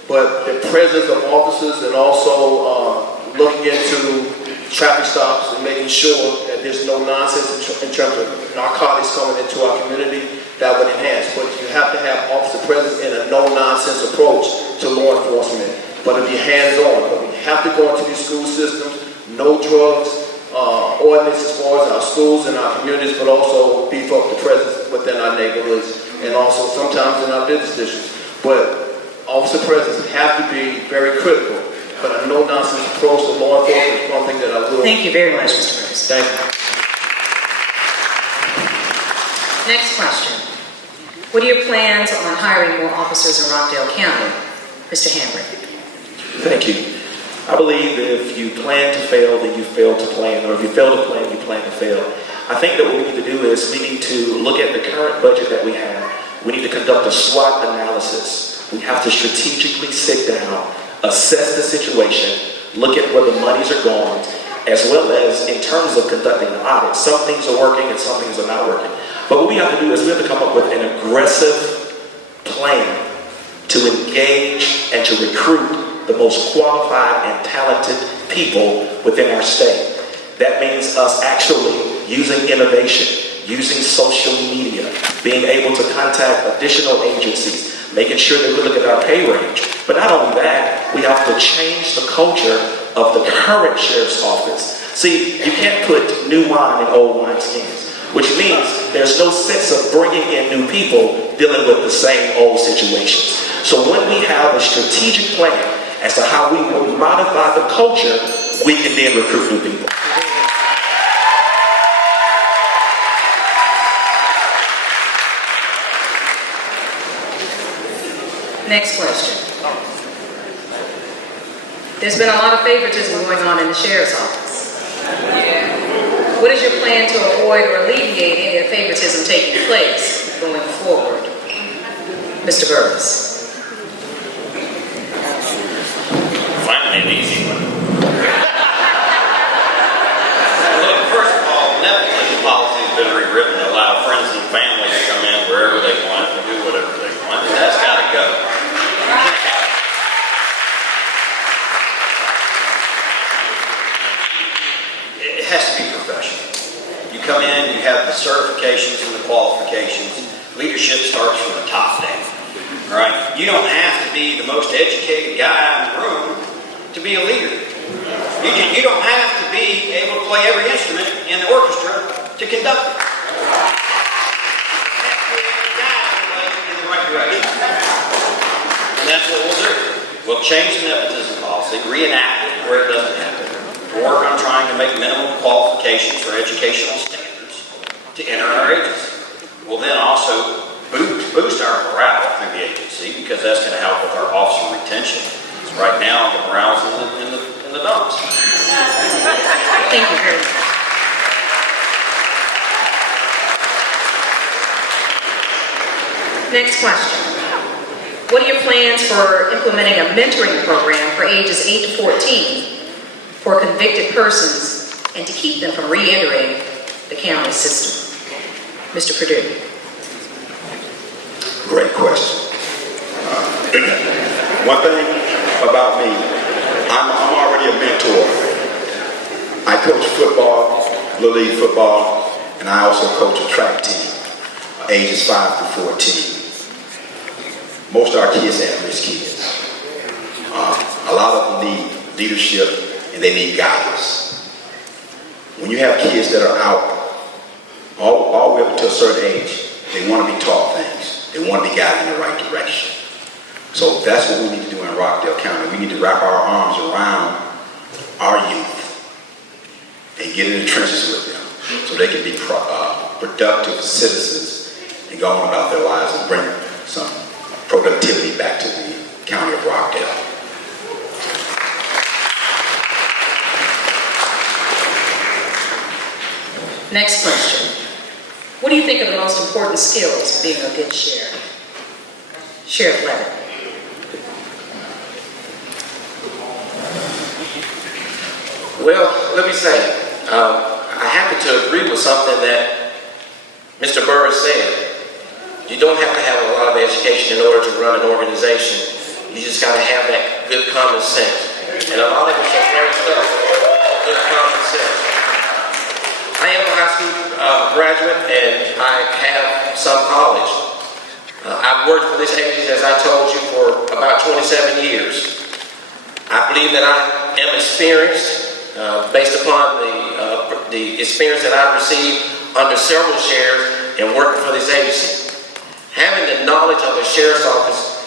But the presence of officers and also looking into traffic stops and making sure that there's no nonsense in terms of narcotics coming into our community, that would enhance. But you have to have officer presence in a no-nonsense approach to law enforcement. But it'll be hands-on. But we have to go into these school systems, no drugs, ordinance as far as our schools and our communities, but also beef up the presence within our neighborhoods and also sometimes in our business districts. But officer presence have to be very critical, but a no-nonsense approach to law enforcement is one thing that I will. Thank you very much, Mr. Ferguson. Thank you. Next question. What are your plans on hiring more officers in Rockdale County? Mr. Hambrick. Thank you. I believe that if you plan to fail, then you fail to plan, or if you fail to plan, you plan to fail. I think that what we need to do is we need to look at the current budget that we have. We need to conduct a SWOT analysis. We have to strategically sit down, assess the situation, look at where the monies are going, as well as in terms of conducting an audit. Some things are working and some things are not working. But what we have to do is we have to come up with an aggressive plan to engage and to recruit the most qualified and talented people within our state. That means us actually using innovation, using social media, being able to contact additional agencies, making sure that we look at our pay range. But not only that, we have to change the culture of the current sheriff's office. See, you can't put new wine in old wineskins, which means there's no sense of bringing in new people dealing with the same old situations. So when we have a strategic plan as to how we will modify the culture, we can then recruit new people. Next question. There's been a lot of favoritism going on in the sheriff's office. What is your plan to avoid or alleviate any of the favoritism taking place going forward? Mr. Burris. Finally, an easy one. Look, first of all, nepotism policy has been rewritten to allow friends and family to come in wherever they want and do whatever they want. That's got to go. It has to be professional. You come in, you have the certifications and the qualifications. Leadership starts from the top down. Right? You don't have to be the most educated guy in the room to be a leader. You don't have to be able to play every instrument in the orchestra to conduct it. You have to be able to guide everybody in the right direction. And that's what we'll do. We'll change the nepotism policy, reenact it where it doesn't happen. Work on trying to make minimum qualifications for educational standards to enter our agency. We'll then also boost our morale through the agency because that's going to help with our officer retention. Right now, the morale's in the dumps. Thank you very much. Next question. What are your plans for implementing a mentoring program for ages 8 to 14 for convicted persons and to keep them from re-entering the county system? Mr. Perdue. Great question. One thing about me, I'm already a mentor. I coach football, Little League football, and I also coach a track team, ages 5 to 14. Most of our kids are at-risk kids. A lot of them need leadership and they need guidance. When you have kids that are out, all the way up to a certain age, they want to be taught things. They want to be guided in the right direction. So that's what we need to do in Rockdale County. We need to wrap our arms around our youth and get in the trenches with them so they can be productive citizens and go on about their lives and bring some productivity back to the county of Rockdale. Next question. What do you think are the most important skills of being a good sheriff? Sheriff Levitt. Well, let me say, I happen to agree with something that Mr. Burris said. You don't have to have a lot of education in order to run an organization. You just got to have that good common sense. And a lot of us are very stuck on good common sense. I am a high school graduate and I have some college. I've worked for this agency, as I told you, for about 27 years. I believe that I am experienced based upon the experience that I've received under several sheriffs and working for this agency. Having the knowledge of a sheriff's office,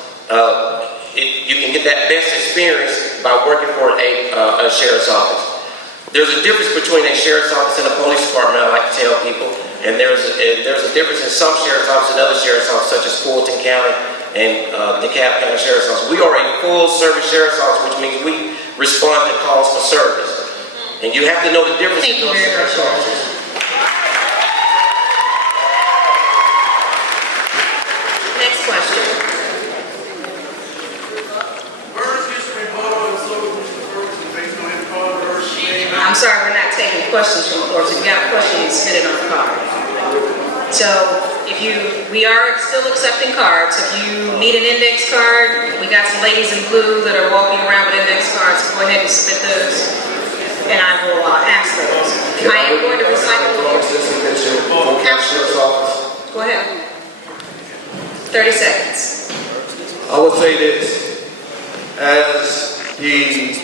you can get that best experience by working for a sheriff's office. There's a difference between a sheriff's office and a police department, I like to tell people, and there's a difference in some sheriff's offices and other sheriff's offices, such as Fulton County and DeKalb County Sheriff's Office. We are a full-service sheriff's office, which means we respond to calls for service. And you have to know the difference in those sheriff's offices. Next question. I'm sorry, we're not taking questions from the floor. So if you got a question, you submit it on the card. So we are still accepting cards. If you need an index card, we got some ladies in blue that are walking around with index cards. Go ahead and submit those, and I will ask those. I am going to recycle. Go ahead. 30 seconds. I would say this, as the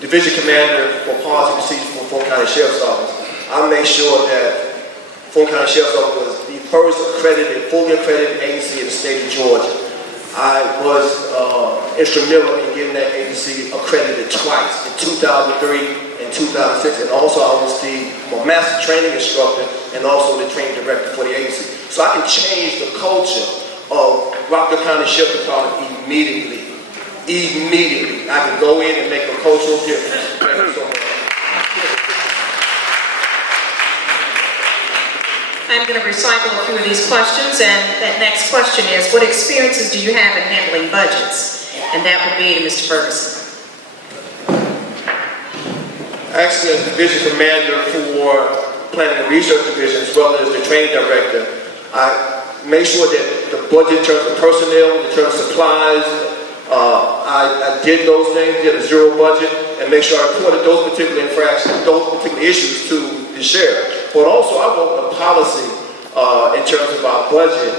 Division Commander for Policy Procedures for Fulton County Sheriff's Office, I make sure that Fulton County Sheriff's Office was the first fully accredited agency in the state of Georgia. I was instrumental in getting that agency accredited twice, in 2003 and 2006, and also I was the master training instructor and also the training director for the agency. So I can change the culture of Rockdale County Sheriff's Department immediately. Immediately. I can go in and make a cultural difference. Thank you so much. I'm going to recycle a few of these questions, and that next question is, what experiences do you have in handling budgets? And that would be to Mr. Ferguson. Actually, as Division Commander for Planning and Research Division, as well as the Training Director, I make sure that the budget in terms of personnel, in terms of supplies, I did those things, did a zero budget, and make sure I reported those particular infractions, those particular issues to the sheriff. But also I wrote a policy in terms of our budget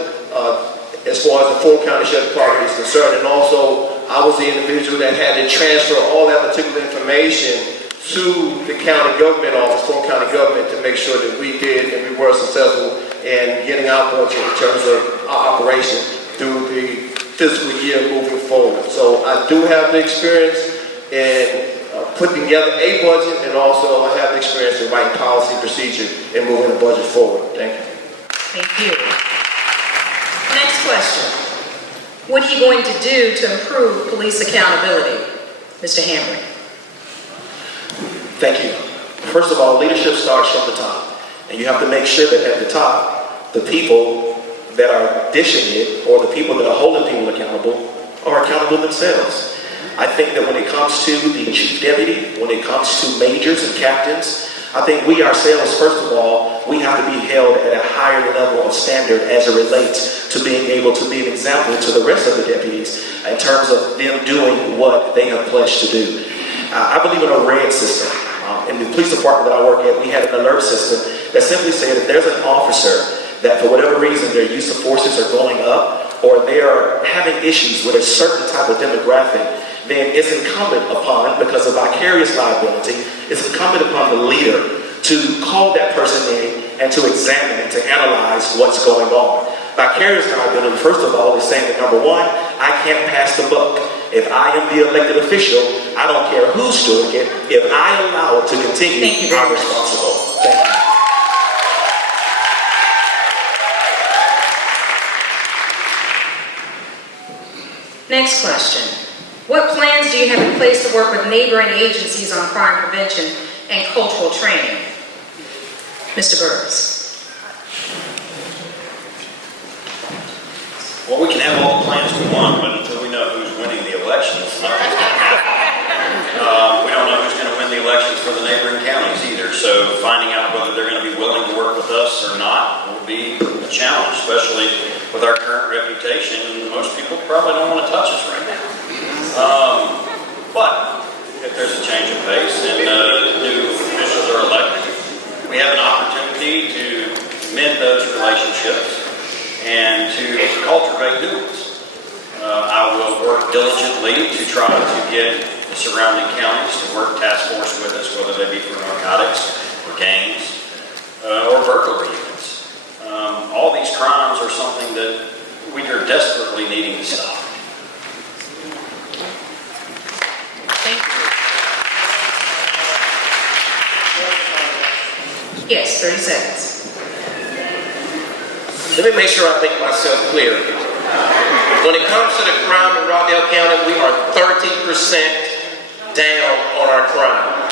as far as the Fulton County Sheriff's Department is concerned. And also I was the individual that had to transfer all that particular information to the county government office, Fulton County government, to make sure that we did and we were successful in getting our budget in terms of our operation through the fiscal year moving forward. So I do have the experience in putting together a budget, and also I have the experience in writing policy procedure and moving the budget forward. Thank you. Thank you. Next question. What are you going to do to improve police accountability? Mr. Hamrick. Thank you. First of all, leadership starts from the top. And you have to make sure that at the top, the people that are dishing it, or the people that are holding people accountable, are accountable themselves. I think that when it comes to the chief deputy, when it comes to majors and captains, I think we ourselves, first of all, we have to be held at a higher level of standard as it relates to being able to be an example to the rest of the deputies in terms of them doing what they have pledged to do. I believe in a red system. In the police department that I work at, we had an alert system that simply said if there's an officer that for whatever reason their use of forces are going up or they are having issues with a certain type of demographic, then it's incumbent upon, because of vicarious liability, it's incumbent upon the leader to call that person in and to examine and to analyze what's going on. Vicarious liability, first of all, is saying that number one, I can't pass the buck. If I am the elected official, I don't care who's doing it. If I allow it to continue, I'm responsible. Thank you. Next question. What plans do you have in place to work with neighboring agencies on crime prevention and cultural training? Mr. Burns. Well, we can have all the plans we want, but until we know who's winning the elections, nothing's going to happen. We don't know who's going to win the elections for the neighboring counties either, so finding out whether they're going to be willing to work with us or not will be a challenge, especially with our current reputation. Most people probably don't want to touch us right now. But if there's a change of pace and new officials are elected, we have an opportunity to mend those relationships and to cultivate new ones. I will work diligently to try to get the surrounding counties to work task force with us, whether they be for narcotics or gangs or burglary units. All these crimes are something that we are desperately needing to stop. Thank you. Yes, 30 seconds. Let me make sure I make myself clear. When it comes to the crime in Rockdale County, we are 30% down on our crime.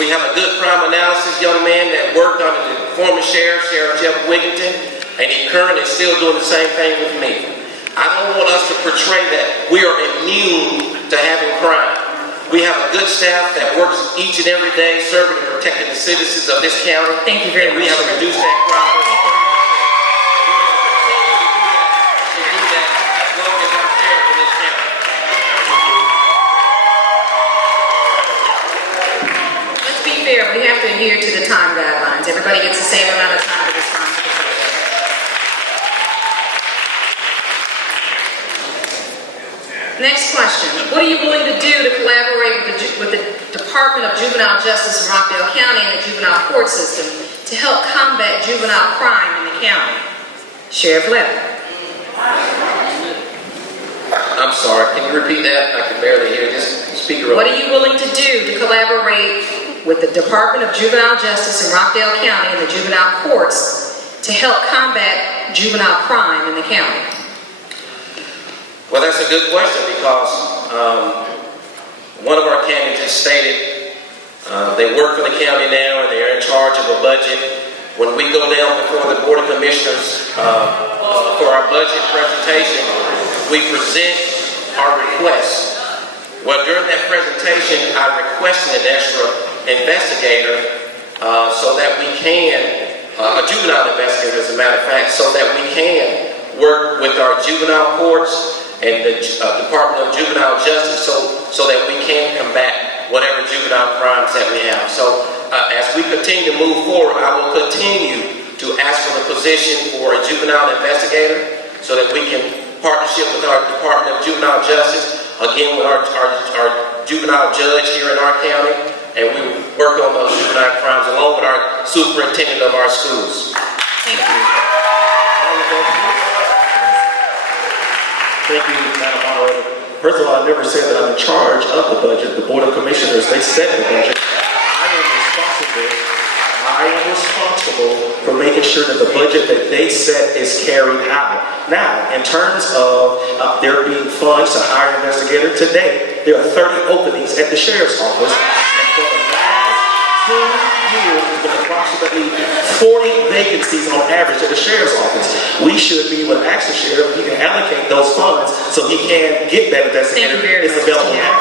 We have a good crime analysis young man that worked under the former sheriff, Sheriff Jeff Wigington, and he currently is still doing the same thing with me. I don't want us to portray that we are immune to having crime. We have a good staff that works each and every day serving and protecting the citizens of this county. Thank you very much. We have reduced that crime. Let's be fair, we have to adhere to the time guidelines. Everybody gets the same amount of time to respond to the question. Next question. What are you willing to do to collaborate with the Department of Juvenile Justice in Rockdale County and the juvenile court system to help combat juvenile crime in the county? Sheriff Levin. I'm sorry, can you repeat that? I can barely hear this speaker. What are you willing to do to collaborate with the Department of Juvenile Justice in Rockdale County and the juvenile courts to help combat juvenile crime in the county? Well, that's a good question because one of our candidates stated they work for the county now and they're in charge of a budget. When we go down before the Board of Commissioners for our budget presentation, we present our requests. Well, during that presentation, I requested an extra investigator so that we can, a juvenile investigator as a matter of fact, so that we can work with our juvenile courts and the Department of Juvenile Justice so that we can combat whatever juvenile crimes that we have. So as we continue to move forward, I will continue to ask for the position for a juvenile investigator so that we can partnership with our Department of Juvenile Justice, again with our juvenile judge here in our county, and we work on those juvenile crimes along with our superintendent of our schools. Thank you. Thank you, Madam Moderator. First of all, I never said that I'm in charge of the budget. The Board of Commissioners, they set the budget. I am responsible for making sure that the budget that they set is carried out. Now, in terms of there being funds to hire an investigator, today there are 30 openings at the Sheriff's Office. And for the last 2 years, there's been approximately 40 vacancies on average at the sheriff's office. We should be able to ask the sheriff if he can allocate those funds so he can get that Thank you very it's much, available Mr. now.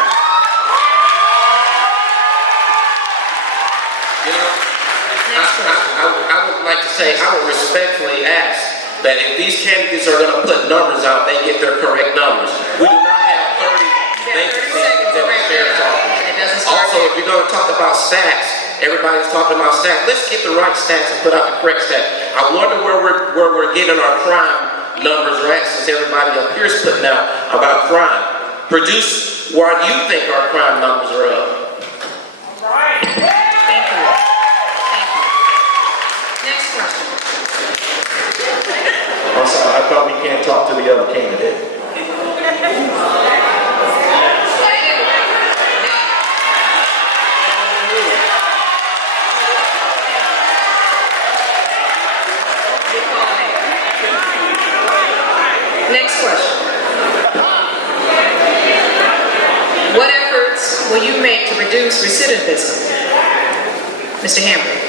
You know, I would like to say, I would respectfully ask that if these candidates are going to put numbers out, they get their correct numbers. We do not have 30 vacancies at the sheriff's office. Also, if you're going to talk about stats, everybody's talking about stats. Let's get the right stats and put out the correct stats. I wonder where we're getting our crime numbers right, since everybody up here is putting out about crime. Produce why you think our crime numbers are up. Thank you. Thank you. Next question. I'm sorry, I thought we can't talk to the other candidate. Next question. What efforts will you make to reduce recidivism? Mr. Hambrick.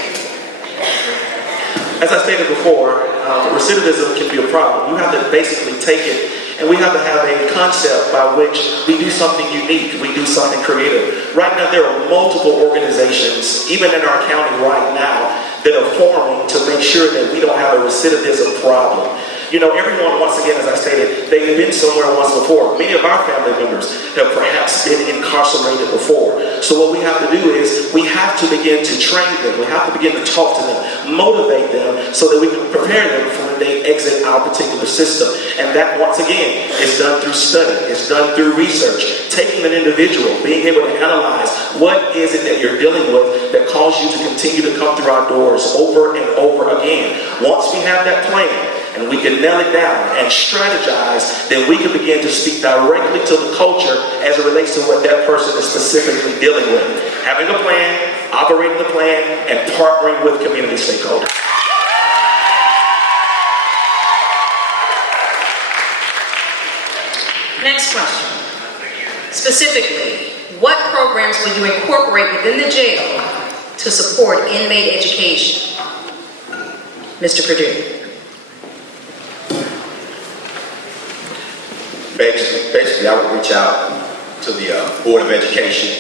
As I stated before, recidivism can be a problem. You have to basically take it, and we have to have a concept by which we do something unique, we do something creative. Right now, there are multiple organizations, even in our county right now, that are forming to make sure that we don't have a recidivism problem. You know, everyone, once again, as I stated, they've been somewhere once before. Many of our family members have perhaps been incarcerated before. So what we have to do is we have to begin to train them. We have to begin to talk to them, motivate them so that we can prepare them for when they exit our particular system. And that, once again, is done through study. It's done through research. Taking an individual, being able to analyze what is it that you're dealing with that caused you to continue to come through our doors over and over again. Once we have that plan, and we can nail it down and strategize, then we can begin to speak directly to the culture as it relates to what that person is specifically dealing with. Having a plan, operating the plan, and partnering with community stakeholders. Next question. Specifically, what programs will you incorporate within the jail to support inmate education? Mr. Perdue. Basically, I would reach out to the Board of Education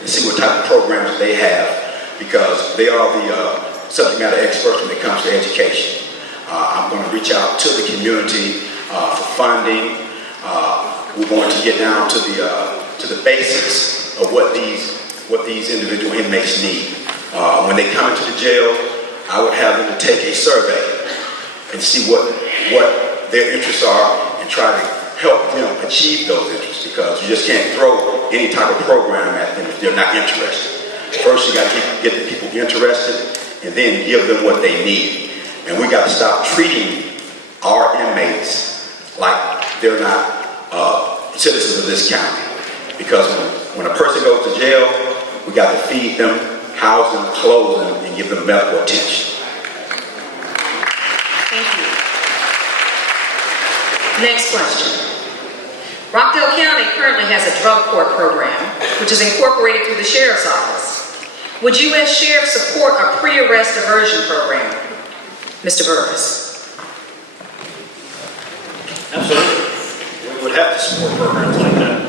and see what type of programs they have, because they are the subject matter experts when it comes to education. I'm going to reach out to the community for funding. We're going to get down to the basics of what these individual inmates need. When they come into the jail, I would have them to take a survey and see what their interests are and try to help them achieve those interests, because you just can't throw any type of program at them if they're not interested. First, you got to get the people interested and then give them what they need. And we got to stop treating our inmates like they're not citizens of this county. Because when a person goes to jail, we got to feed them, house them, clothe them, and give them medical attention. Thank you. Next question. Rockdale County currently has a drug court program, which is incorporated through the Sheriff's Office. Would you as Sheriff support a pre-arrest diversion program? Mr. Burris. Absolutely. We would have to support programs like that.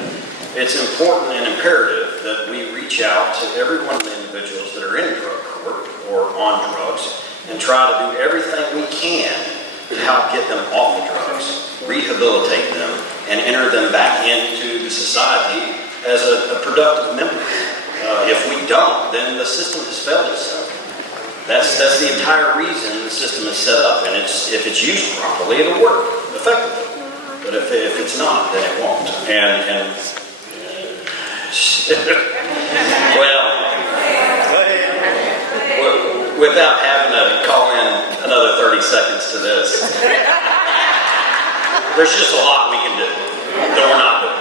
It's important and imperative that we reach out to every one of the individuals that are in drug court or on drugs and try to do everything we can to help get them off the drugs, rehabilitate them, and enter them back into the society as a productive member. If we don't, then the system has failed itself. That's the entire reason the system is set up, and if it's used properly, it'll work effectively. But if it's not, then it won't. And without having to call in another 30 seconds to this, there's just a lot we can do that we're not doing.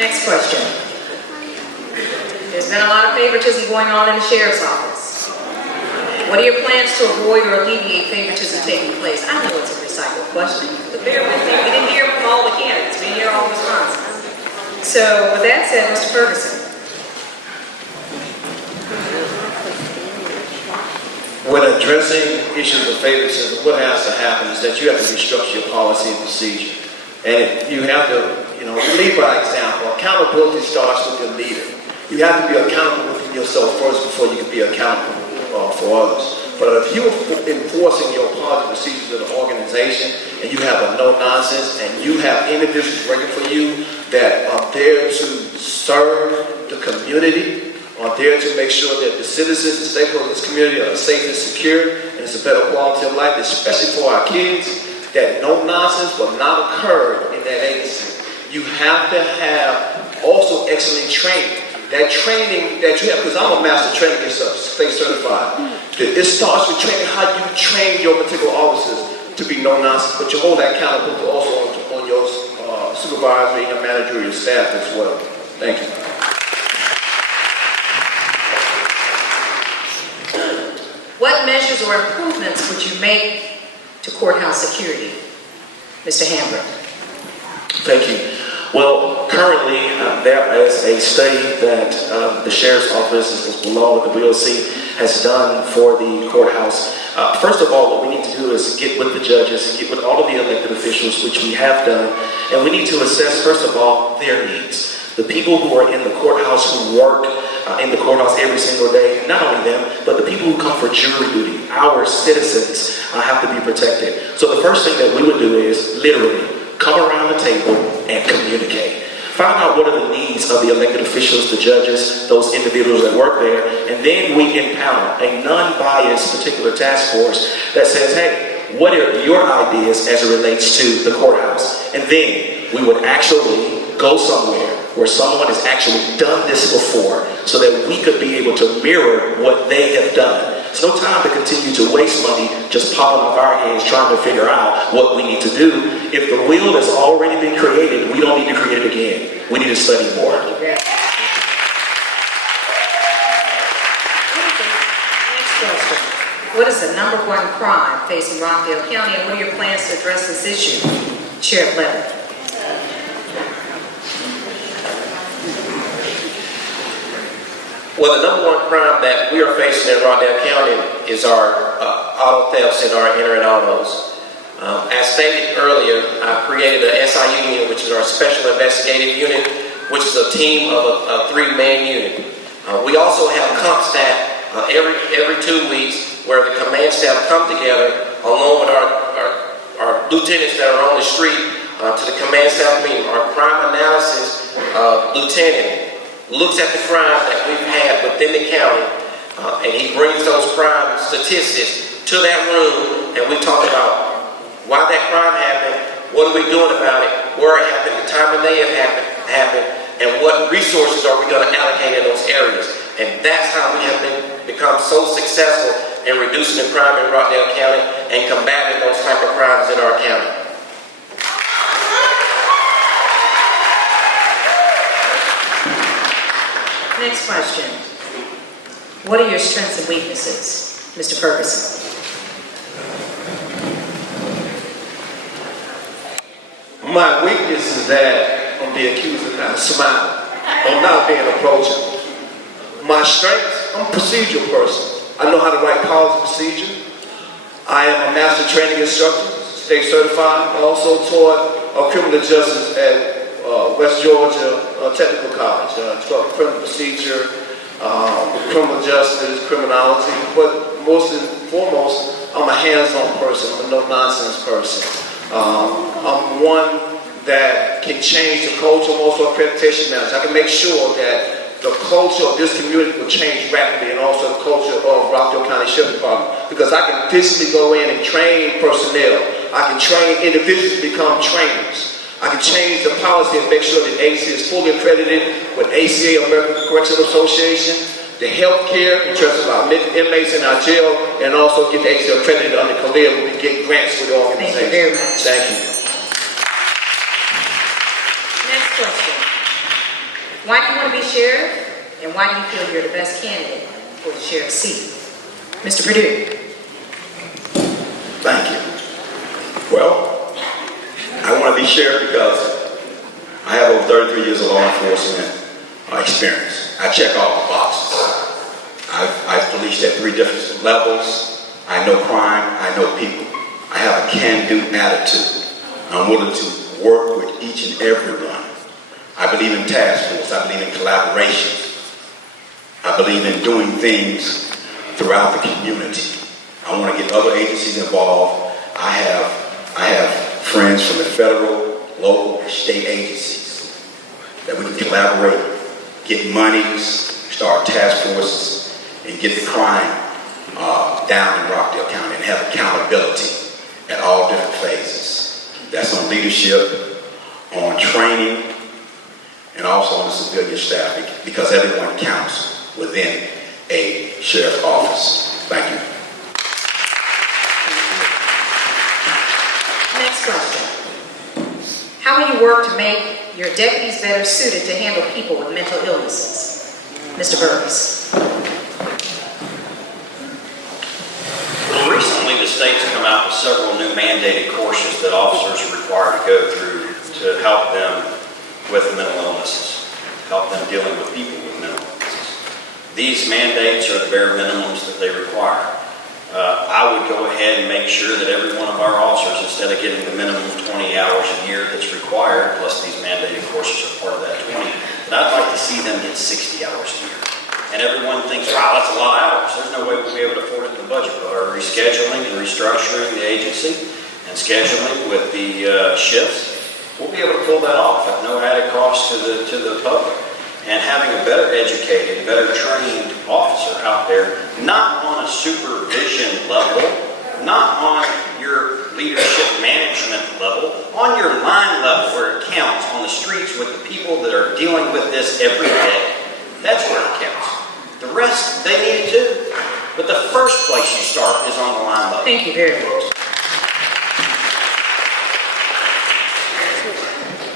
Next question. There's been a lot of favoritism going on in the Sheriff's Office. What are your plans to avoid or alleviate favoritism taking place? I know it's a recycled question, but bear with me. We didn't hear from all the candidates. We didn't hear all the responses. So with that said, Mr. Ferguson. When addressing issues of favoritism, what has to happen is that you have to restructure your policy and procedure. And you have to, lead by example. Accountability starts with your leader. You have to be accountable within yourself first before you can be accountable for others. But if you're enforcing your policy procedures of the organization and you have a no-nonsense and you have individuals working for you that are there to serve the community, are there to make sure that the citizens and stakeholders of this community are safe and secure and it's a better quality of life, especially for our kids, that no nonsense will not occur in that agency. You have to have also excellent training. That training that you have, because I'm a master trainer, stay certified. It starts with training how you train your particular officers to be no nonsense, but you hold that accountability also on your supervisory and managerial staff as well. Thank you. What measures or improvements would you make to courthouse security? Mr. Hambrick. Thank you. Well, currently, there is a study that the Sheriff's Office, along with the BOC, has done for the courthouse. First of all, what we need to do is get with the judges, get with all of the elected officials, which we have done, and we need to assess, first of all, their needs. The people who are in the courthouse, who work in the courthouse every single day, not only them, but the people who come for jury duty, our citizens, have to be protected. So the first thing that we would do is literally come around the table and communicate. Find out what are the needs of the elected officials, the judges, those individuals that work there, and then we empower a non-biased particular task force that says, hey, what are your ideas as it relates to the courthouse? And then we would actually go somewhere where someone has actually done this before so that we could be able to mirror what they have done. It's no time to continue to waste money just popping off our heads trying to figure out what we need to do. If the wheel has already been created, we don't need to create it again. We need to study more. Next question. What is the number one crime facing Rockdale County, and what are your plans to address this issue? Sheriff Levin. Well, the number one crime that we are facing in Rockdale County is our auto thefts and our entering autos. As stated earlier, I created an SIU unit, which is our Special Investigative Unit, which is a team of a three-man unit. We also have comp staff every 2 weeks where the command staff come together along with our lieutenants that are on the street to the command staff meeting. Our crime analysis lieutenant looks at the crime that we've had within the county, and he brings those crime statistics to that room, and we talk about why that crime happened, what are we doing about it, where it happened, the time of day it happened, and what resources are we going to allocate in those areas. And that's how we have become so successful in reducing the crime in Rockdale County and combating those type of crimes in our county. Next question. What are your strengths and weaknesses, Mr. Ferguson? My weakness is that I'm being accused of not smiling, or not being approachable. My strengths, I'm a procedural person. I know how to write policy procedure. I am a master training instructor, state certified. I also taught criminal justice at West Georgia Technical College. Taught criminal procedure, criminal justice, criminology. But most and foremost, I'm a hands-on person. I'm a no-nonsense person. I'm one that can change the culture. I'm also accreditation manager. I can make sure that the culture of this community will change rapidly, and also the culture of Rockdale County Sheriff's Department, because I can physically go in and train personnel. I can train individuals to become trainers. I can change the policy and make sure that AC is fully accredited with ACA, American Correctional Association, the health care in terms of our inmates in our jail, and also get AC accredited under CALEA when we get grants for the organization. Thank you very much. Thank you. Next question. Why do you want to be sheriff, and why do you feel you're the best candidate for the sheriff's seat? Mr. Perdue. Thank you. Well, I want to be sheriff because I have over 33 years of law enforcement experience. I check all the boxes. I've policed at 3 different levels. I know crime, I know people. I have a can-do attitude. I'm willing to work with each and every one. I believe in task force. I believe in collaboration. I believe in doing things throughout the community. I want to get other agencies involved. I have friends from the federal, local, and state agencies that we can collaborate, get monies, start task forces, and get the crime down in Rockdale County and have accountability at all different phases. That's on leadership, on training, and also on the civilian staff, because everyone counts within a sheriff's office. Thank you. Next question. How will you work to make your deputies better suited to handle people with mental illnesses? Mr. Burks. Recently, the state's come out with several new mandated courses that officers are required to go through to help them with mental illnesses, help them dealing with people with mental illnesses. These mandates are the bare minimums that they require. I would go ahead and make sure that every one of our officers, instead of getting the minimum of 20 hours a year that's required, plus these mandated courses are part of that 20, that I'd like to see them get 60 hours a year. And everyone thinks, wow, that's a lot of hours. There's no way we'll be able to afford it in the budget. But our rescheduling and restructuring the agency and scheduling with the shifts, we'll be able to pull that off at no added cost to the public. And having a better educated, better trained officer out there, not on a supervision level, not on your leadership management level, on your line level where it counts, on the streets with the people that are dealing with this every day. That's where it counts. The rest, they need it too. But the first place you start is on the line level. Thank you very much.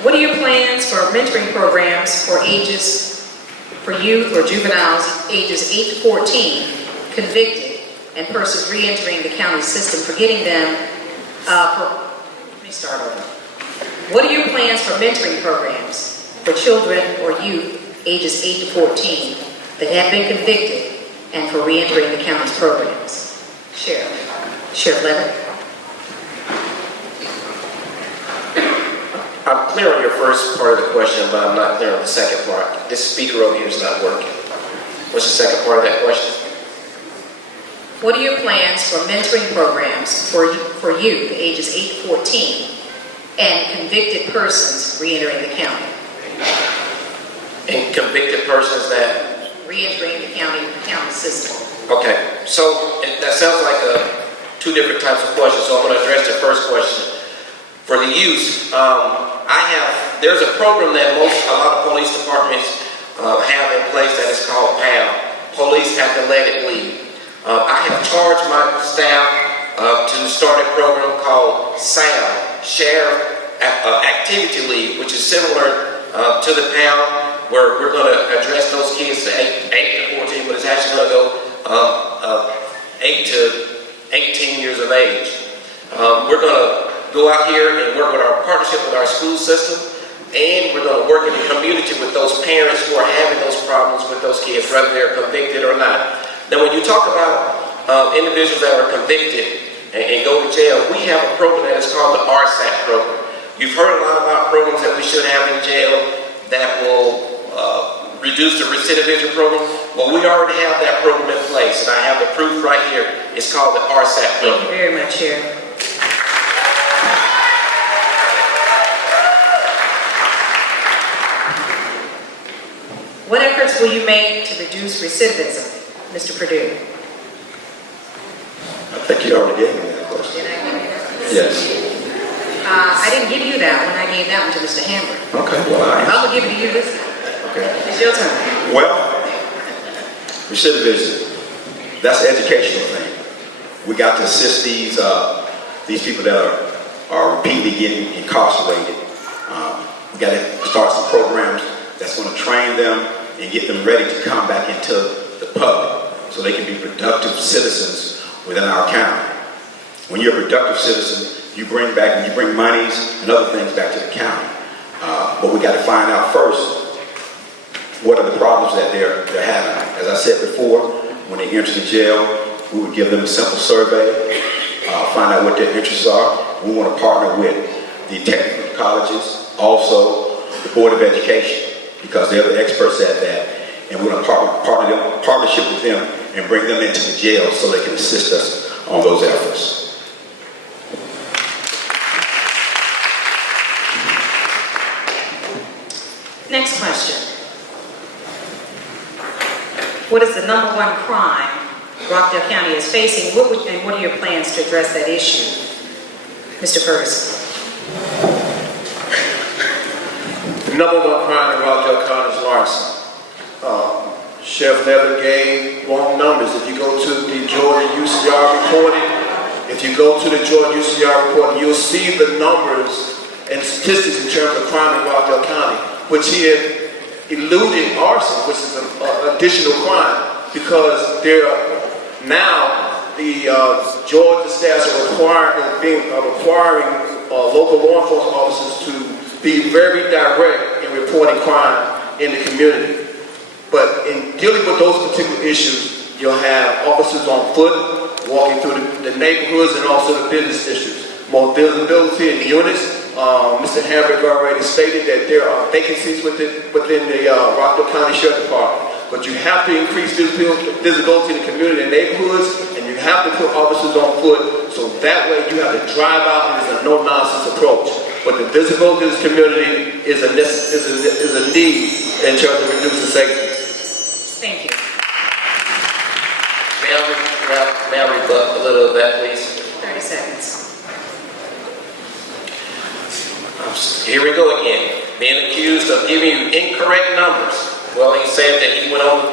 What are your plans for mentoring programs for youth or juveniles ages 8 to 14 convicted and persons re-entering the county system for getting them, let me start over. What are your plans for mentoring programs for children or youth ages 8 to 14 that have been convicted and for re-entering the county's programs? Sheriff Levitt. I'm clear on your first part of the question, but I'm not clear on the second part. This speaker over here is not working. What's the second part of that question? What are your plans for mentoring programs for youth ages 8 to 14 and convicted persons re-entering the county? And convicted persons that? Re-entering the county system. Okay, so that sounds like two different types of questions, so I'm going to address the first question. For the youth, there's a program that a lot of police departments have in place that is called PAL, Police Athletic League. I have charged my staff to start a program called SAM, Sheriff Activity League, which is similar to the PAL, where we're going to address those kids to 8 to 14, but it's actually going to go 8 to 18 years of age. We're going to go out here and work with our partnership with our school system, and we're going to work in the community with those parents who are having those problems with those kids, whether they're convicted or not. Now, when you talk about individuals that are convicted and go to jail, we have a program that is called the RSAT program. You've heard a lot about programs that we should have in jail that will reduce the recidivism program. Well, we already have that program in place, and I have the proof right here. It's called the RSAT program. Thank you very much, Sheriff. What efforts will you make to reduce recidivism, Mr. Perdue? I think you already gave me that question. Did I give you that? Yes. I didn't give you that one. I gave that one to Mr. Hamburg. Okay, well, I'm going to give it to you this time. Okay. It's your turn. Well, recidivism, that's an educational thing. We got to assist these people that are repeatedly getting incarcerated. We got to start some programs that's going to train them and get them ready to come back into the public so they can be productive citizens within our county. When you're a productive citizen, you bring monies and other things back to the county. But we got to find out first what are the problems that they're having. As I said before, when they enter the jail, we would give them a simple survey, find out what their interests are. We want to partner with the technical colleges, also the Board of Education, because they're the experts at that. And we're going to partnership with them and bring them into the jail so they can assist us on those efforts. Next question. What is the number one crime Rockdale County is facing, and what are your plans to address that issue? Mr. Ferguson. The number one crime in Rockdale County is arson. Sheriff never gave wrong numbers. If you go to the Georgia UCR reporting, you'll see the numbers and statistics in terms of crime in Rockdale County, which he had eluded arson, which is an additional crime, because there are now the Georgia staffs are requiring local law enforcement officers to be very direct in reporting crime in the community. But in dealing with those particular issues, you'll have officers on foot walking through the neighborhoods and also the business districts. More visibility in units. Mr. Hambrick already stated that there are vacancies within the Rockdale County Sheriff Department. But you have to increase visibility in the community and neighborhoods, and you have to put officers on foot, so that way you have to drive out, and it's a no-nonsense approach. But the visibility of this community is a need in terms of reducing safety. Thank you. May I rebut a little of that, please? 30 seconds. Here we go again, being accused of giving you incorrect numbers. Well, he said that he went on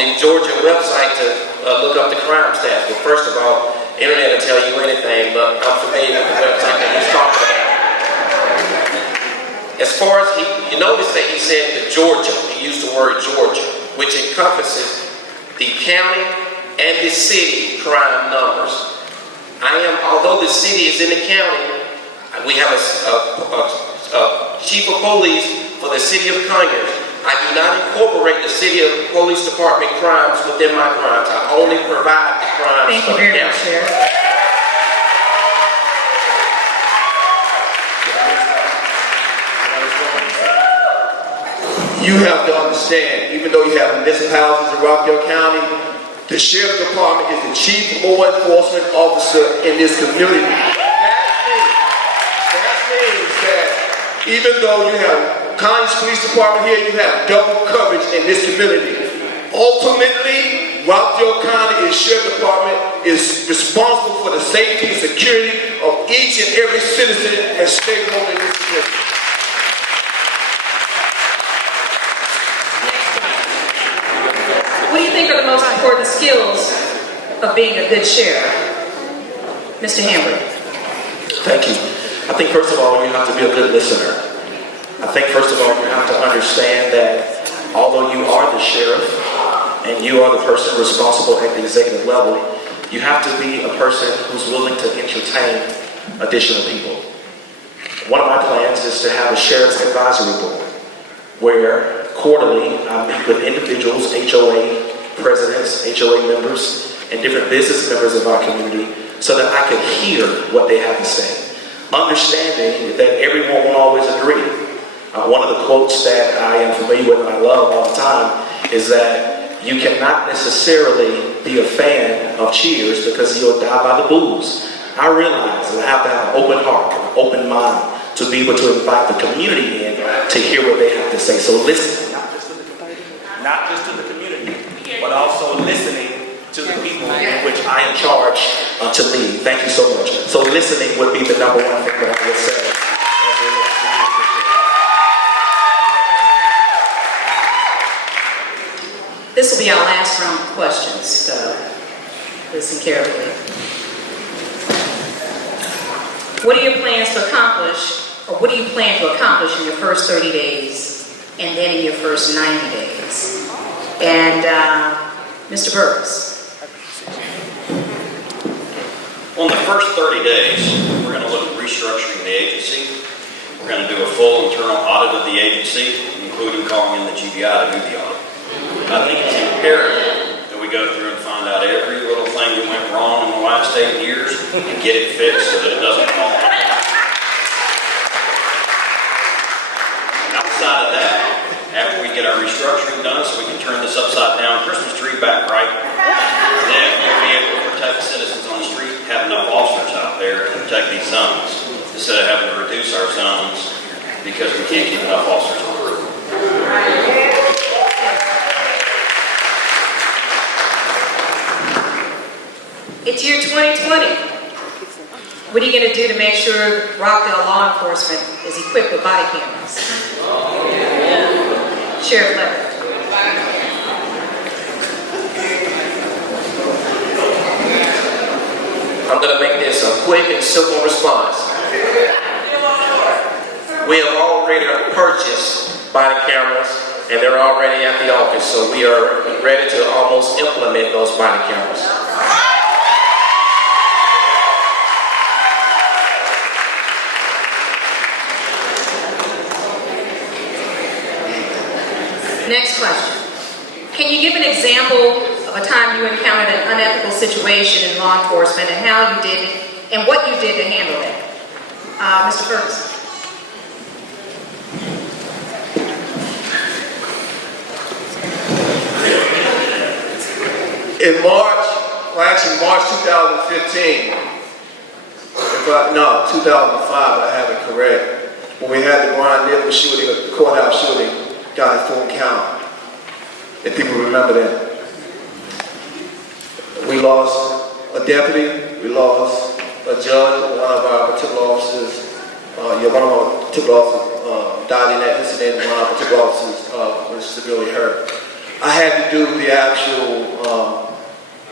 the Georgia website to look up the crime stats. Well, first of all, the internet will tell you anything, but I'm familiar with the website that he's talking about. As far as you notice that he said the Georgia, he used the word Georgia, which encompasses the county and the city crime numbers. Although the city is in the county, we have a chief of police for the city of Conyers. I do not incorporate the city of police department crimes within my crimes. I only provide the crimes. Thank you very much, Sheriff. You have to understand, even though you have municipalities in Rockdale County, the Sheriff Department is the chief law enforcement officer in this community. That means that even though you have Conyers Police Department here, you have double coverage in this community. Ultimately, Rockdale County Sheriff Department is responsible for the safety and security of each and every citizen and stakeholder in this community. What do you think are the most important skills of being a good sheriff? Mr. Hambrick. Thank you. I think first of all, you have to be a good listener. I think first of all, you have to understand that although you are the sheriff and you are the person responsible at the executive level, you have to be a person who's willing to entertain additional people. One of my plans is to have a sheriff's advisory board where quarterly I meet with individuals, HOA presidents, HOA members, and different business members of our community so that I can hear what they have to say. Understanding that everyone won't always agree. One of the quotes that I am familiar with and I love all the time is that you cannot necessarily be a fan of Cheers because you'll die by the boos. I realize that I have to have an open heart, an open mind to be able to invite the community in to hear what they have to say. So listening, not just to the community, but also listening to the people in which I am charged to lead. Thank you so much. So listening would be the number one thing that I would say. This will be our last round of questions, so listen carefully. What are your plans to accomplish, or what do you plan to accomplish in your first 30 days and then in your first 90 days? And Mr. Burris. On the first 30 days, we're going to look at restructuring the agency. We're We're going to do a full internal audit of the agency, including calling in the GBI to do the audit. I think it's imperative that we go through and find out every little thing that went wrong in the last 8 years and get it fixed so that it doesn't fall apart. Outside of that, after we get our restructuring done so we can turn this upside down Christmas tree back right, then we'll be able to protect citizens on the street, have enough officers out there to protect these zones, instead of having to reduce our zones because we can't keep enough officers on the road. It's year 2020. What are you going to do to make sure Rockdale law enforcement is equipped with body cameras? Sheriff Leonard. I'm going to make this a quick and simple response. We have already purchased body cameras, and they're already at the office, so we are ready to almost implement those body cameras. Next question. Can you give an example of a time you encountered an unethical situation in law enforcement and how you did and what you did to handle it? Mr. Ferguson. In March 2015, 2005, I have it correct, when we had the Brian Nichols shooting, the courthouse shooting down in Fulton County. If people remember that. We lost a deputy, we lost a judge, one of our particular officers, one of our particular officers died in that incident, and one of our particular officers was severely hurt. I had to do the actual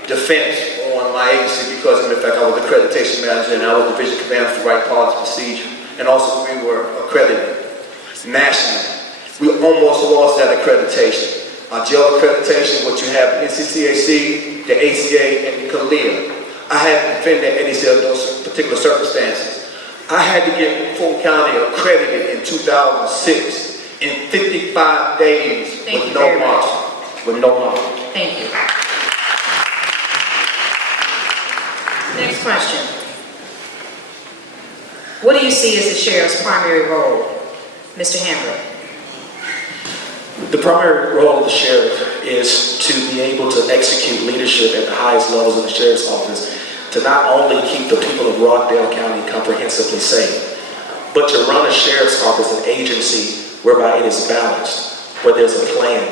defense on my agency because, in fact, I was the accreditation manager and I was division commander for right policy procedure, and also we were accredited nationally. We almost lost that accreditation. Our jail accreditation, what you have, NCCAC, the ACA, and the CALEA. I had to defend that any of those particular circumstances. I had to get Fulton County accredited in 2006 in 55 days with no margin. With no margin. Thank you. Next question. What do you see as the sheriff's primary role? Mr. Hamburg. The primary role of the sheriff is to be able to execute leadership at the highest levels of the sheriff's office, to not only keep the people of Rockdale County comprehensively safe, but to run a sheriff's office, an agency whereby it is balanced, where there's a plan,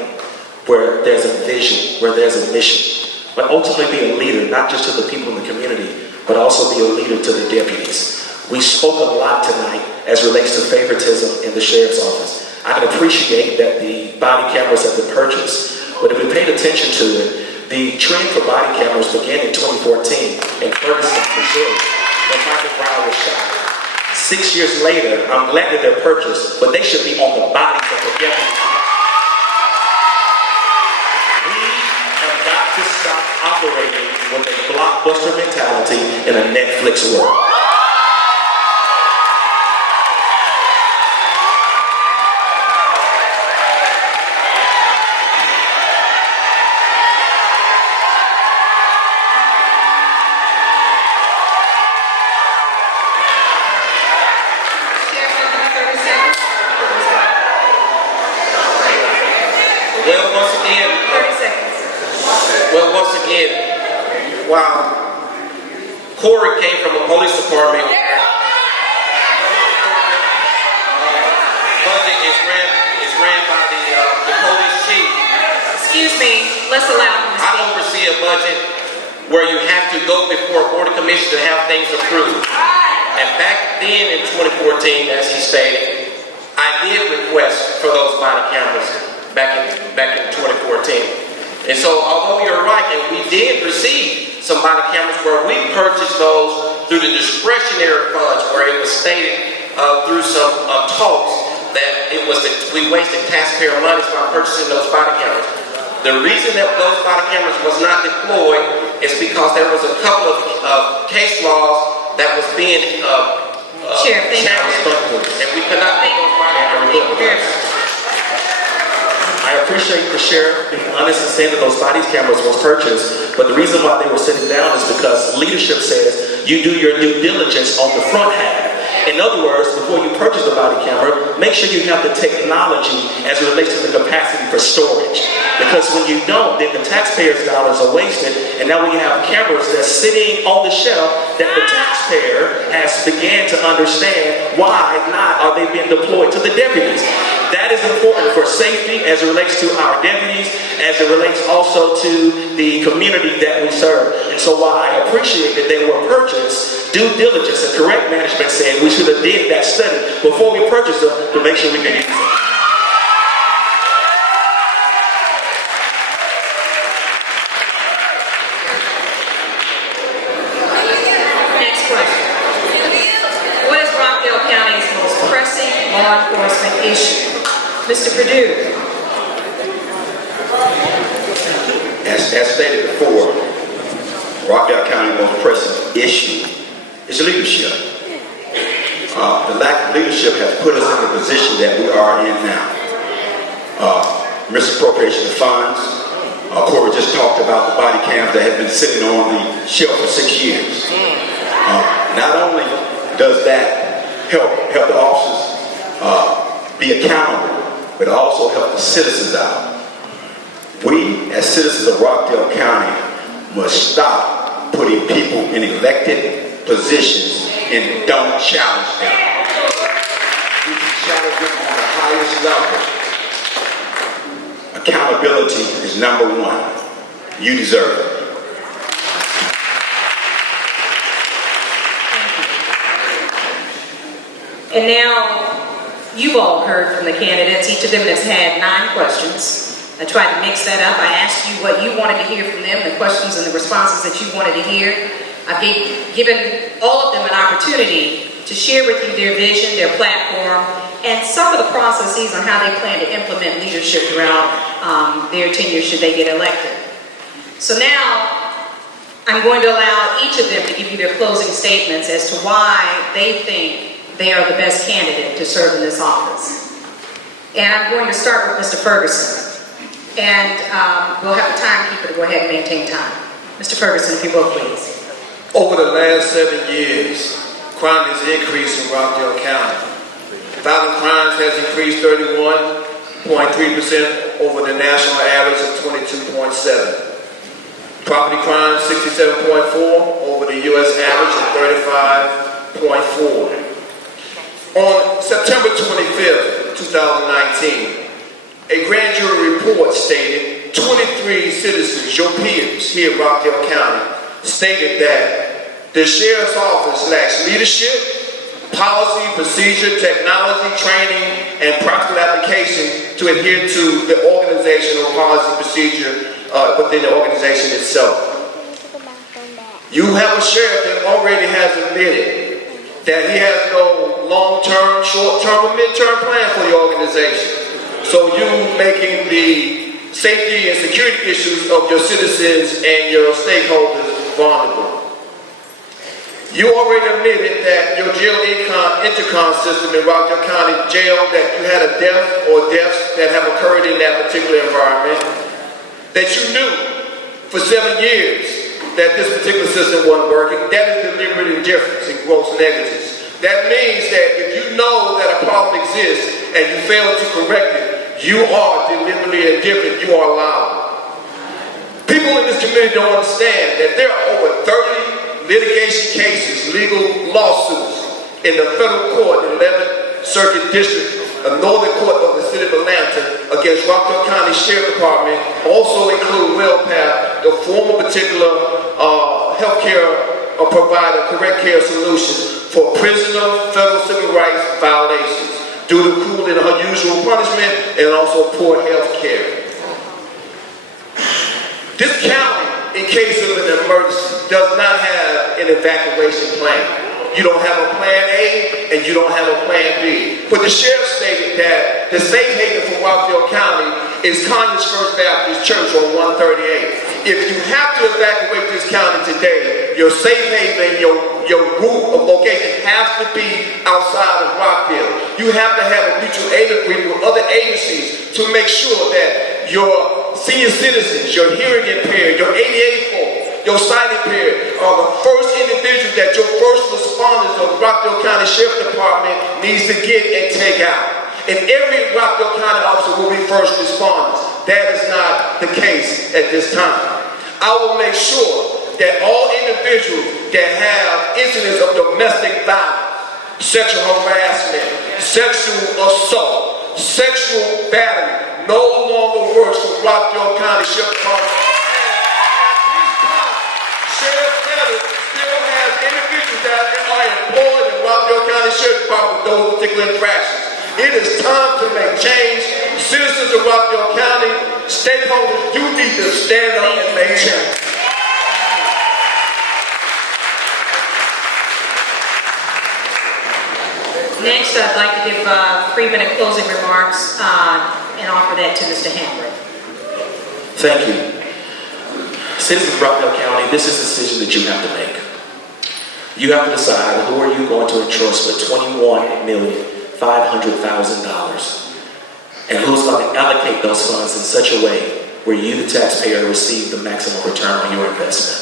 where there's a vision, where there's a mission, but ultimately be a leader, not just to the people in the community, but also be a leader to the deputies. We spoke a lot tonight as relates to favoritism in the sheriff's office. I can appreciate that the body cameras have been purchased, but if we paid attention to it, the trend for body cameras began in 2014 in Ferguson, Missouri, when Michael Brown was shot. 6 years later, I'm glad that they're purchased, but they should be on the bodies of the deputies. We have got to stop operating with a blockbuster mentality in a Netflix world. Once again, while Corey came from a police department, budget is ran by the police chief. Excuse me, let's allow him to I speak. oversee a budget where you have to go before a board of commission to have things approved. And back then in 2014, as he stated, I did request for those body cameras back in 2014. And so, although you're right, and we did receive some body cameras where we purchased those through the discretionary funds, where it was stated through some talks that we wasted taxpayer money by purchasing those body cameras. The reason that those body cameras was not deployed is because there was a couple of case laws that was being Sheriff, thank you. And we cannot take those body cameras. Thank you very much. I appreciate the sheriff being honest and saying that those body cameras was purchased, but the reason why they were sitting down is because leadership says you do your due diligence on the front half. In other words, before you purchase the body camera, make sure you have the technology as it relates to the capacity for storage. Because when you don't, then the taxpayers' dollars are wasted, and now we have cameras that's sitting on the shelf that the taxpayer has began to understand why not are they being deployed to the deputies. That is important for safety as it relates to our deputies, as it relates also to the community that we serve. And so while I appreciate that they were purchased, due diligence and correct management said we should have did that study before we purchased them to make sure we can use them. Next question. What is Rockdale County's most pressing law enforcement issue? Mr. Perdue. As stated before, Rockdale County's most pressing issue is leadership. The lack of leadership has put us in the position that we are in now. Misappropriation of funds. Corey just talked about the body cams that have been sitting on the shelf for 6 years. Not only does that help the officers be accountable, but also help the citizens out. We, as citizens of Rockdale County, must stop putting people in elected positions and don't challenge them. We can challenge them on the highest level. Accountability is number one. You deserve it. And now, you've all heard from the candidates. Each of them has had 9 questions. I tried to mix that up. I asked you what you wanted to hear from them, the questions and the responses that you wanted to hear. I've given all of them an opportunity to share with you their vision, their platform, and some of the processes on how they plan to implement leadership throughout their tenure should they get elected. So now, I'm going to allow each of them to give you their closing statements as to why they think they are the best candidate to serve in this office. And I'm going to start with Mr. Ferguson. And we'll have a timekeeper to go ahead and maintain time. Mr. Ferguson, if you will, please. Over the last 7 years, crime has increased in Rockdale County. Violent crimes has increased 31.3% over the national average of 22.7. Property crime 67.4 over the U.S. average of 35.4. On September 25th, 2019, a grand jury report stated 23 citizens, your peers here in Rockdale County, stated that the sheriff's office lacks leadership, policy, procedure, technology, training, and practical application to adhere to the organizational policy procedure within the organization itself. You have a sheriff that already has admitted that he has no long-term, short-term, or mid-term plan for the organization. So you making the safety and security issues of your citizens and your stakeholders vulnerable. You already admitted that your jail intercom system in Rockdale County Jail, that you had a death or deaths that have occurred in that particular environment, that you knew for 7 years that this particular system wasn't working. That is deliberate indifference and gross negligence. That means that if you know that a problem exists and you fail to correct it, you are deliberately indifferent, you are allowed. People in this community don't understand that there are over 30 litigation cases, legal lawsuits in the federal court in 11th Circuit District, a northern court of the city of Atlanta, against Rockdale County Sheriff Department, also include WellPath, the former particular healthcare provider, correct care solutions for prisoner federal civil rights violations due to cruel and unusual punishment and also poor health care. This county, in case of an emergency, does not have an evacuation plan. You don't have a plan A and you don't have a plan B. But the sheriff stated that the safe haven for Rockdale County is Conyers First Baptist Church on 138. If you have to evacuate this county today, your safe haven, your route of location has to be outside of Rockdale. You have to have a mutual aid agreement with other agencies to make sure that your senior citizens, your hearing impaired, your ADA folk, your sight impaired are the first individuals that your first responders of Rockdale County Sheriff Department needs to get and take out. And every Rockdale County officer will be first responders. That is not the case at this time. I will make sure that all individuals that have incidents of domestic violence, sexual harassment, sexual assault, sexual battery no longer works for Rockdale County Sheriff Department. Sheriff Taylor still has individuals that are employed in Rockdale County Sheriff Department with those particular infractions. It is time to make change. Citizens of Rockdale County, stakeholders, you need to stand up and make change. Next, I'd like to give 3-minute closing remarks and offer that to Mr. Hambrick. Thank you. Citizens of Rockdale County, this is a decision that you have to make. You have to decide who are you going to entrust with $21,500,000 and who's going to allocate those funds in such a way where you, the taxpayer, receive the maximum return on your investment.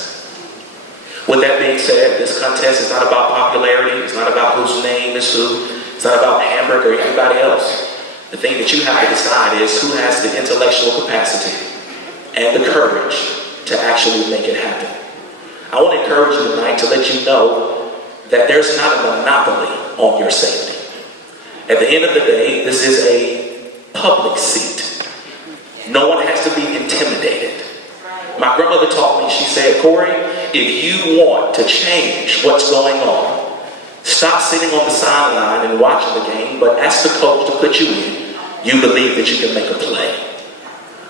With that being said, this contest is not about popularity. It's not about whose name is who. It's not about Hamburg or anybody else. The thing that you have to decide is who has the intellectual capacity and the courage to actually make it happen. I want to encourage you tonight to let you know that there's not a monopoly on your safety. At the end of the day, this is a public seat. No one has to be intimidated. My grandmother taught me, she said, Corey, if you want to change what's going on, stop sitting on the sideline and watching the game, but ask the coach to put you in. You believe that you can make a play.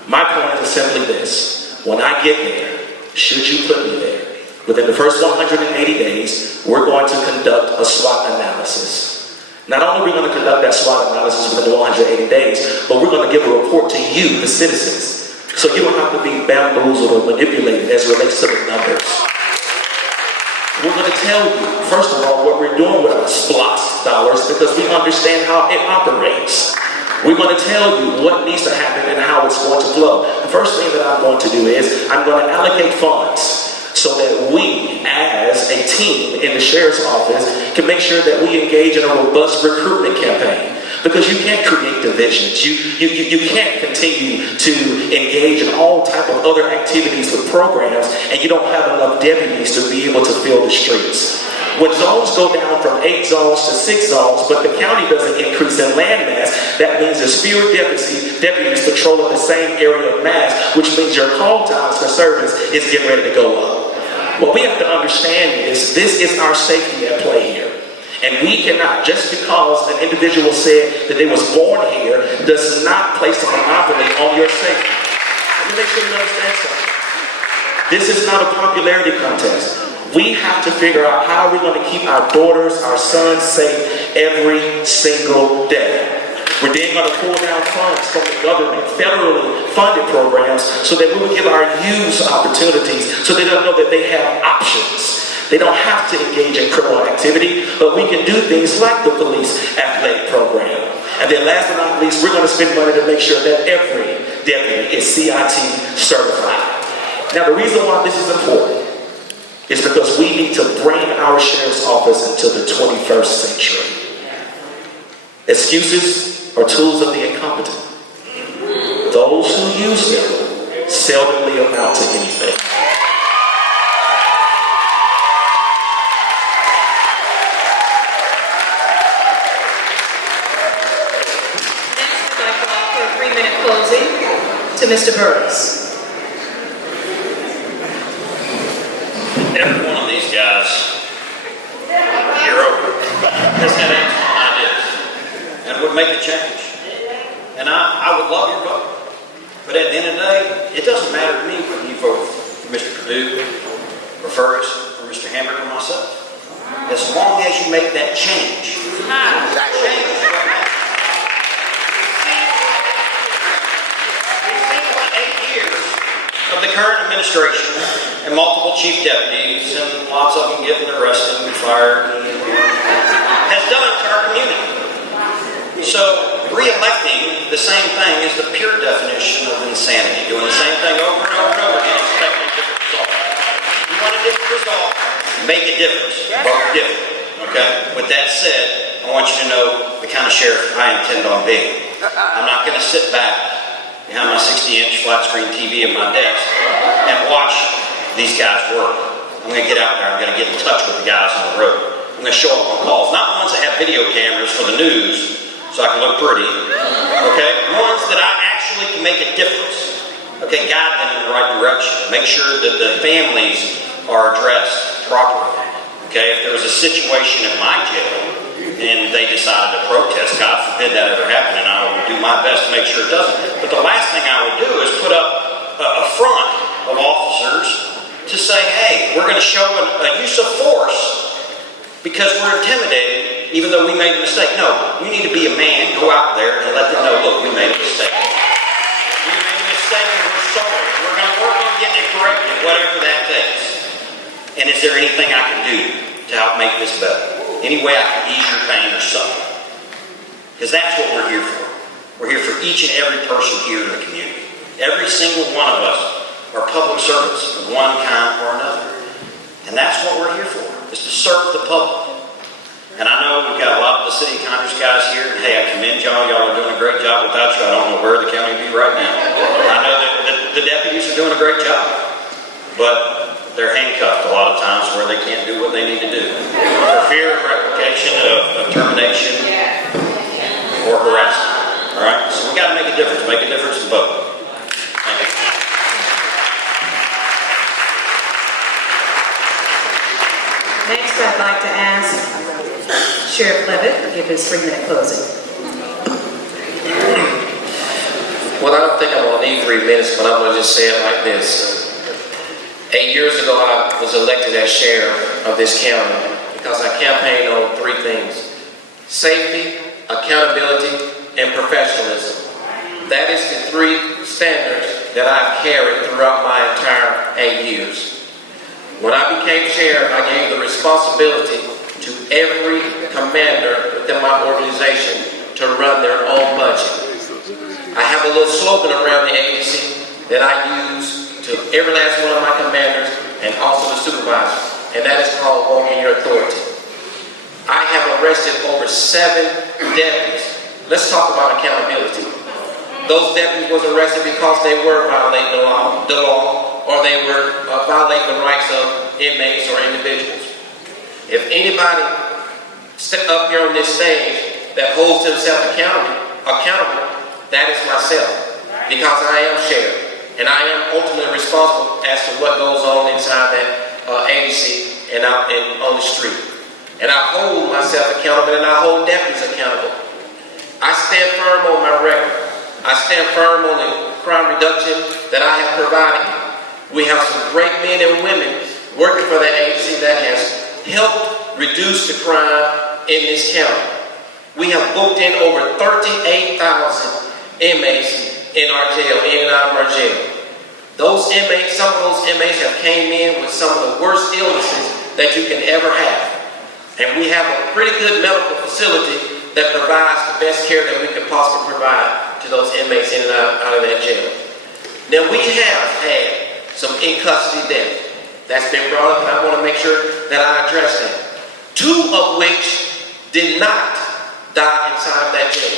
My point is simply this. When I get there, should you put me there, within the first 180 days, we're going to conduct a SWOT analysis. Not only are we going to conduct that SWOT analysis within the 180 days, but we're going to give a report to you, the citizens, so you don't have to be bamboozled or manipulated as it relates to the numbers. We're going to tell you, first of all, what we're doing with our SPLOST dollars because we understand how it operates. We're going to tell you what needs to happen and how it's going to flow. The first thing that I'm going to do is I'm going to allocate funds so that we, as a team in the sheriff's office, can make sure that we engage in a robust recruitment campaign. Because you can't create divisions. You can't continue to engage in all type of other activities with programs and you don't have enough deputies to be able to fill the streets. When zones go down from 8 zones to 6 zones, but the county doesn't increase in land mass, that means there's fewer deputies patrolling the same area of mass, which means your call times for service is getting ready to go up. What we have to understand is this is our safety at play here. And we cannot, just because an individual said that they was born here, does not place a monopoly on your safety. Let me make sure you understand something. This is not a popularity contest. We have to figure out how we're going to keep our daughters, our sons safe every single day. We're then going to pull down funds from the government, federally funded programs, so that we will give our youth opportunities, so they don't know that they have options. They don't have to engage in criminal activity, but we can do things like the police athletic program. And then last but not least, we're going to spend money to make sure that every deputy is CIT certified. Now, the reason why this is important is because we need to bring our sheriff's office into the 21st century. Excuses are tools of the incompetent. Those who use them seldomly amount to anything. Closing to Mr. Burris. Every one of these guys, you're over, has had excellent ideas and would make a change. And I would love your vote. But at the end of the day, it doesn't matter to me whether you vote for Mr. Perdue, or Fergus, or Mr. Hamburg, or myself. As long as you make that change, that change is what matters. Of the current administration and multiple chief deputies and lots of them getting arrested and fired has done to our community. So re-electing the same thing is the pure definition of insanity. Doing the same thing over and over and over again, expecting a different result. If you want a different result, make a difference. Vote different. Okay? With that said, I want you to know the kind of sheriff I intend on being. I'm not going to sit back behind my 60-inch flat screen TV at my desk and watch these guys work. I'm going to get out there. I'm going to get in touch with the guys on the road. I'm going to show up on calls. Not ones that have video cameras for the news so I can look pretty. Okay? Ones that I actually can make a difference. Okay? Guide them in the right direction. Make sure that the families are addressed properly. Okay? If there was a situation at my jail and they decided to protest, God forbid that ever happened, and I would do my best to make sure it doesn't. But the last thing I would do is put up a front of officers to say, hey, we're going to show a use of force because we're intimidated, even though we made a mistake. No, you need to be a man, go out there and let them know, look, we made a mistake. We made a mistake and we're sorry. We're going to work on getting it corrected, whatever that takes. And is there anything I can do to help make this better? Any way I can ease your pain or suffering? Because that's what we're here for. We're here for each and every person here in the community. Every single one of us are public servants of one kind or another. And that's what we're here for, is to serve the public. And I know we've got a lot of the city Congress guys here, and hey, I commend y'all. Y'all are doing a great job. Without you, I don't know where the county would be right now. I know that the deputies are doing a great job. But they're handcuffed a lot of times where they can't do what they need to do. For fear of replication, of termination, or harassment. All right? So we got to make a difference. Make a difference and vote. Thank you. Next, I'd like to ask Sheriff Levitt to give his 3-minute closing. Well, I don't think I'm going to need 3 minutes, but I'm going to just say it like this. 8 years ago, I was elected as sheriff of this county because I campaigned on 3 things: safety, accountability, and professionalism. That is the 3 standards that I've carried throughout my entire 8 years. When I became sheriff, I gave the responsibility to every commander within my organization to run their own budget. I have a little slogan around the agency that I use to every last one of my commanders and also the supervisors, and that is called walk in your authority. I have arrested over 7 deputies. Let's talk about accountability. Those deputies was arrested because they were violating the law, or they were violating the rights of inmates or individuals. If anybody step up here on this stage that holds themselves accountable, that is myself, because I am sheriff. And I am ultimately responsible as to what goes on inside that agency and out on the street. And I hold myself accountable and I hold deputies accountable. I stand firm on my record. I stand firm on the crime reduction that I have provided. We have some great men and women working for that agency that has helped reduce the crime in this county. We have booked in over 38,000 inmates in our jail, in and out of our jail. Those inmates, some of those inmates have came in with some of the worst illnesses that you can ever have. And we have a pretty good medical facility that provides the best care that we can possibly provide to those inmates in and out of that jail. Now, we have had some in-custody deaths. That's been brought up, and I want to make sure that I address that. 2 of which did not die inside of that jail.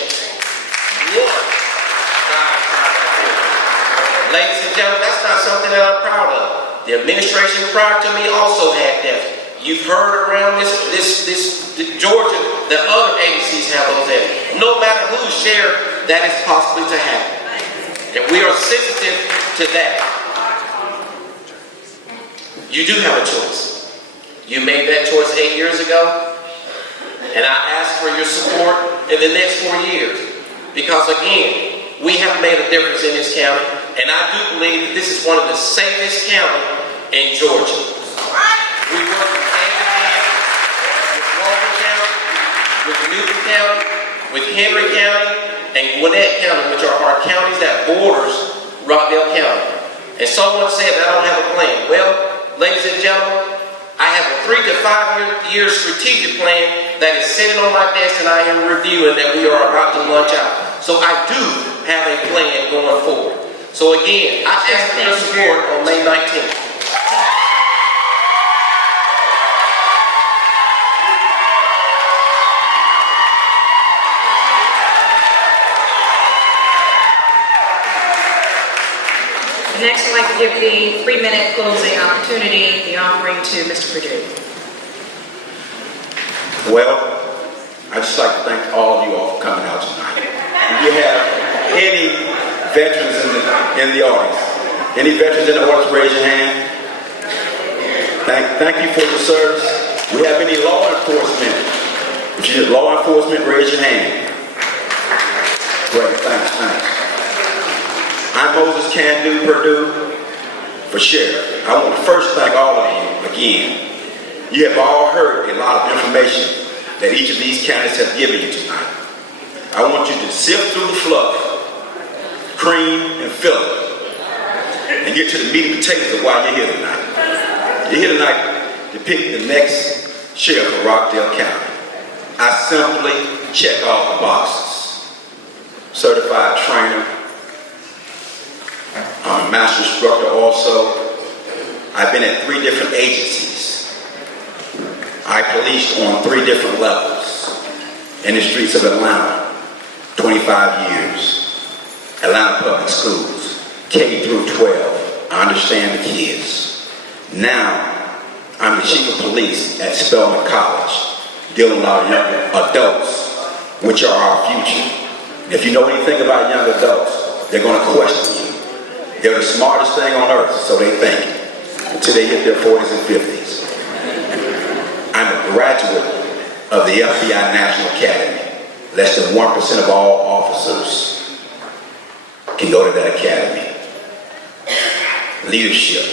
1 died inside that jail. Ladies and gentlemen, that's not something that I'm proud of. The administration prior to me also had deaths. You've heard around this Georgia that other agencies have those deaths. No matter who's sheriff, that is possibly to happen. And we are sensitive to that. You do have a choice. You made that choice 8 years ago, and I ask for your support in the next 4 years. Because again, we have made a difference in this county, and I do believe that this is one of the safest counties in Georgia. We work hand in hand with Walker County, with Newton County, with Henry County, and Gwinnett County, which are our counties that borders Rockdale County. And someone said that I don't have a plan. Well, ladies and gentlemen, I have a 3 to 5 year strategic plan that is sitting on my desk and I am reviewing that we are about to launch out. So I do have a plan going forward. So again, I ask for your support on May 19th. Next, I'd like to give the 3-minute closing opportunity, the offering to Mr. Perdue. Well, I'd just like to thank all of you all for coming out tonight. If you have any veterans in the audience, any veterans in the audience, raise your hand. Thank you for your service. We have any law enforcement? If you law enforcement, raise your hand. Great, thanks. I'm Moses Can-Do Perdue for sheriff. I want to first thank all of you again. You have all heard a lot of information that each of these candidates have given you tonight. I want you to sift through the fluff, cream and fill it, and get to the meat and potatoes of why you're here tonight. You're here tonight to pick the next sheriff of Rockdale County. I simply check all the boxes. Certified trainer. I'm a master instructor also. I've been at 3 different agencies. I policed on 3 different levels in the streets of Atlanta, 25 years. Atlanta Public Schools, K through 12. I understand the kids. Now, I'm the chief of police at Spelman College, dealing with our young adults, which are our future. And if you know anything about young adults, they're going to question you. They're the smartest thing on earth, so they think, until they hit their 40s and 50s. I'm a graduate of the FBI National Academy. Less than 1% of all officers can go to that academy. Leadership.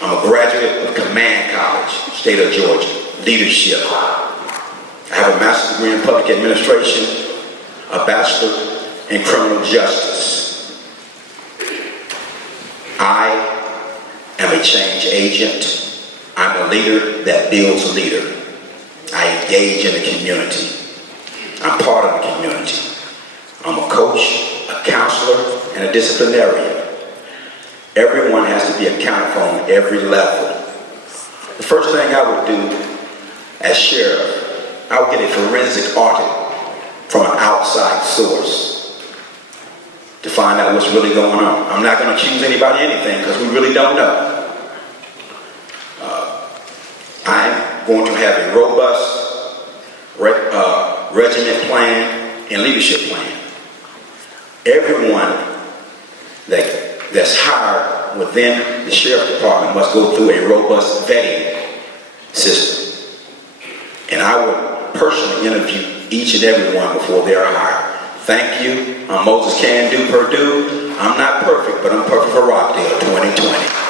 I'm a graduate of Command College, state of Georgia. Leadership. I have a master's degree in public administration, a bachelor in criminal justice. I am a change agent. I'm a leader that builds a leader. I engage in the community. I'm part of the community. I'm a coach, a counselor, and a disciplinarian. Everyone has to be accounted for on every level. The first thing I would do as sheriff, I would get a forensic audit from an outside source to find out what's really going on. I'm not going to accuse anybody of anything because we really don't know. I'm going to have a robust regiment plan and leadership plan. Everyone that's hired within the sheriff department must go through a robust vetting system. And I would personally interview each and every one before they're hired. Thank you. I'm Moses Can-Do Perdue. I'm not perfect, but I'm perfect for Rockdale 2020.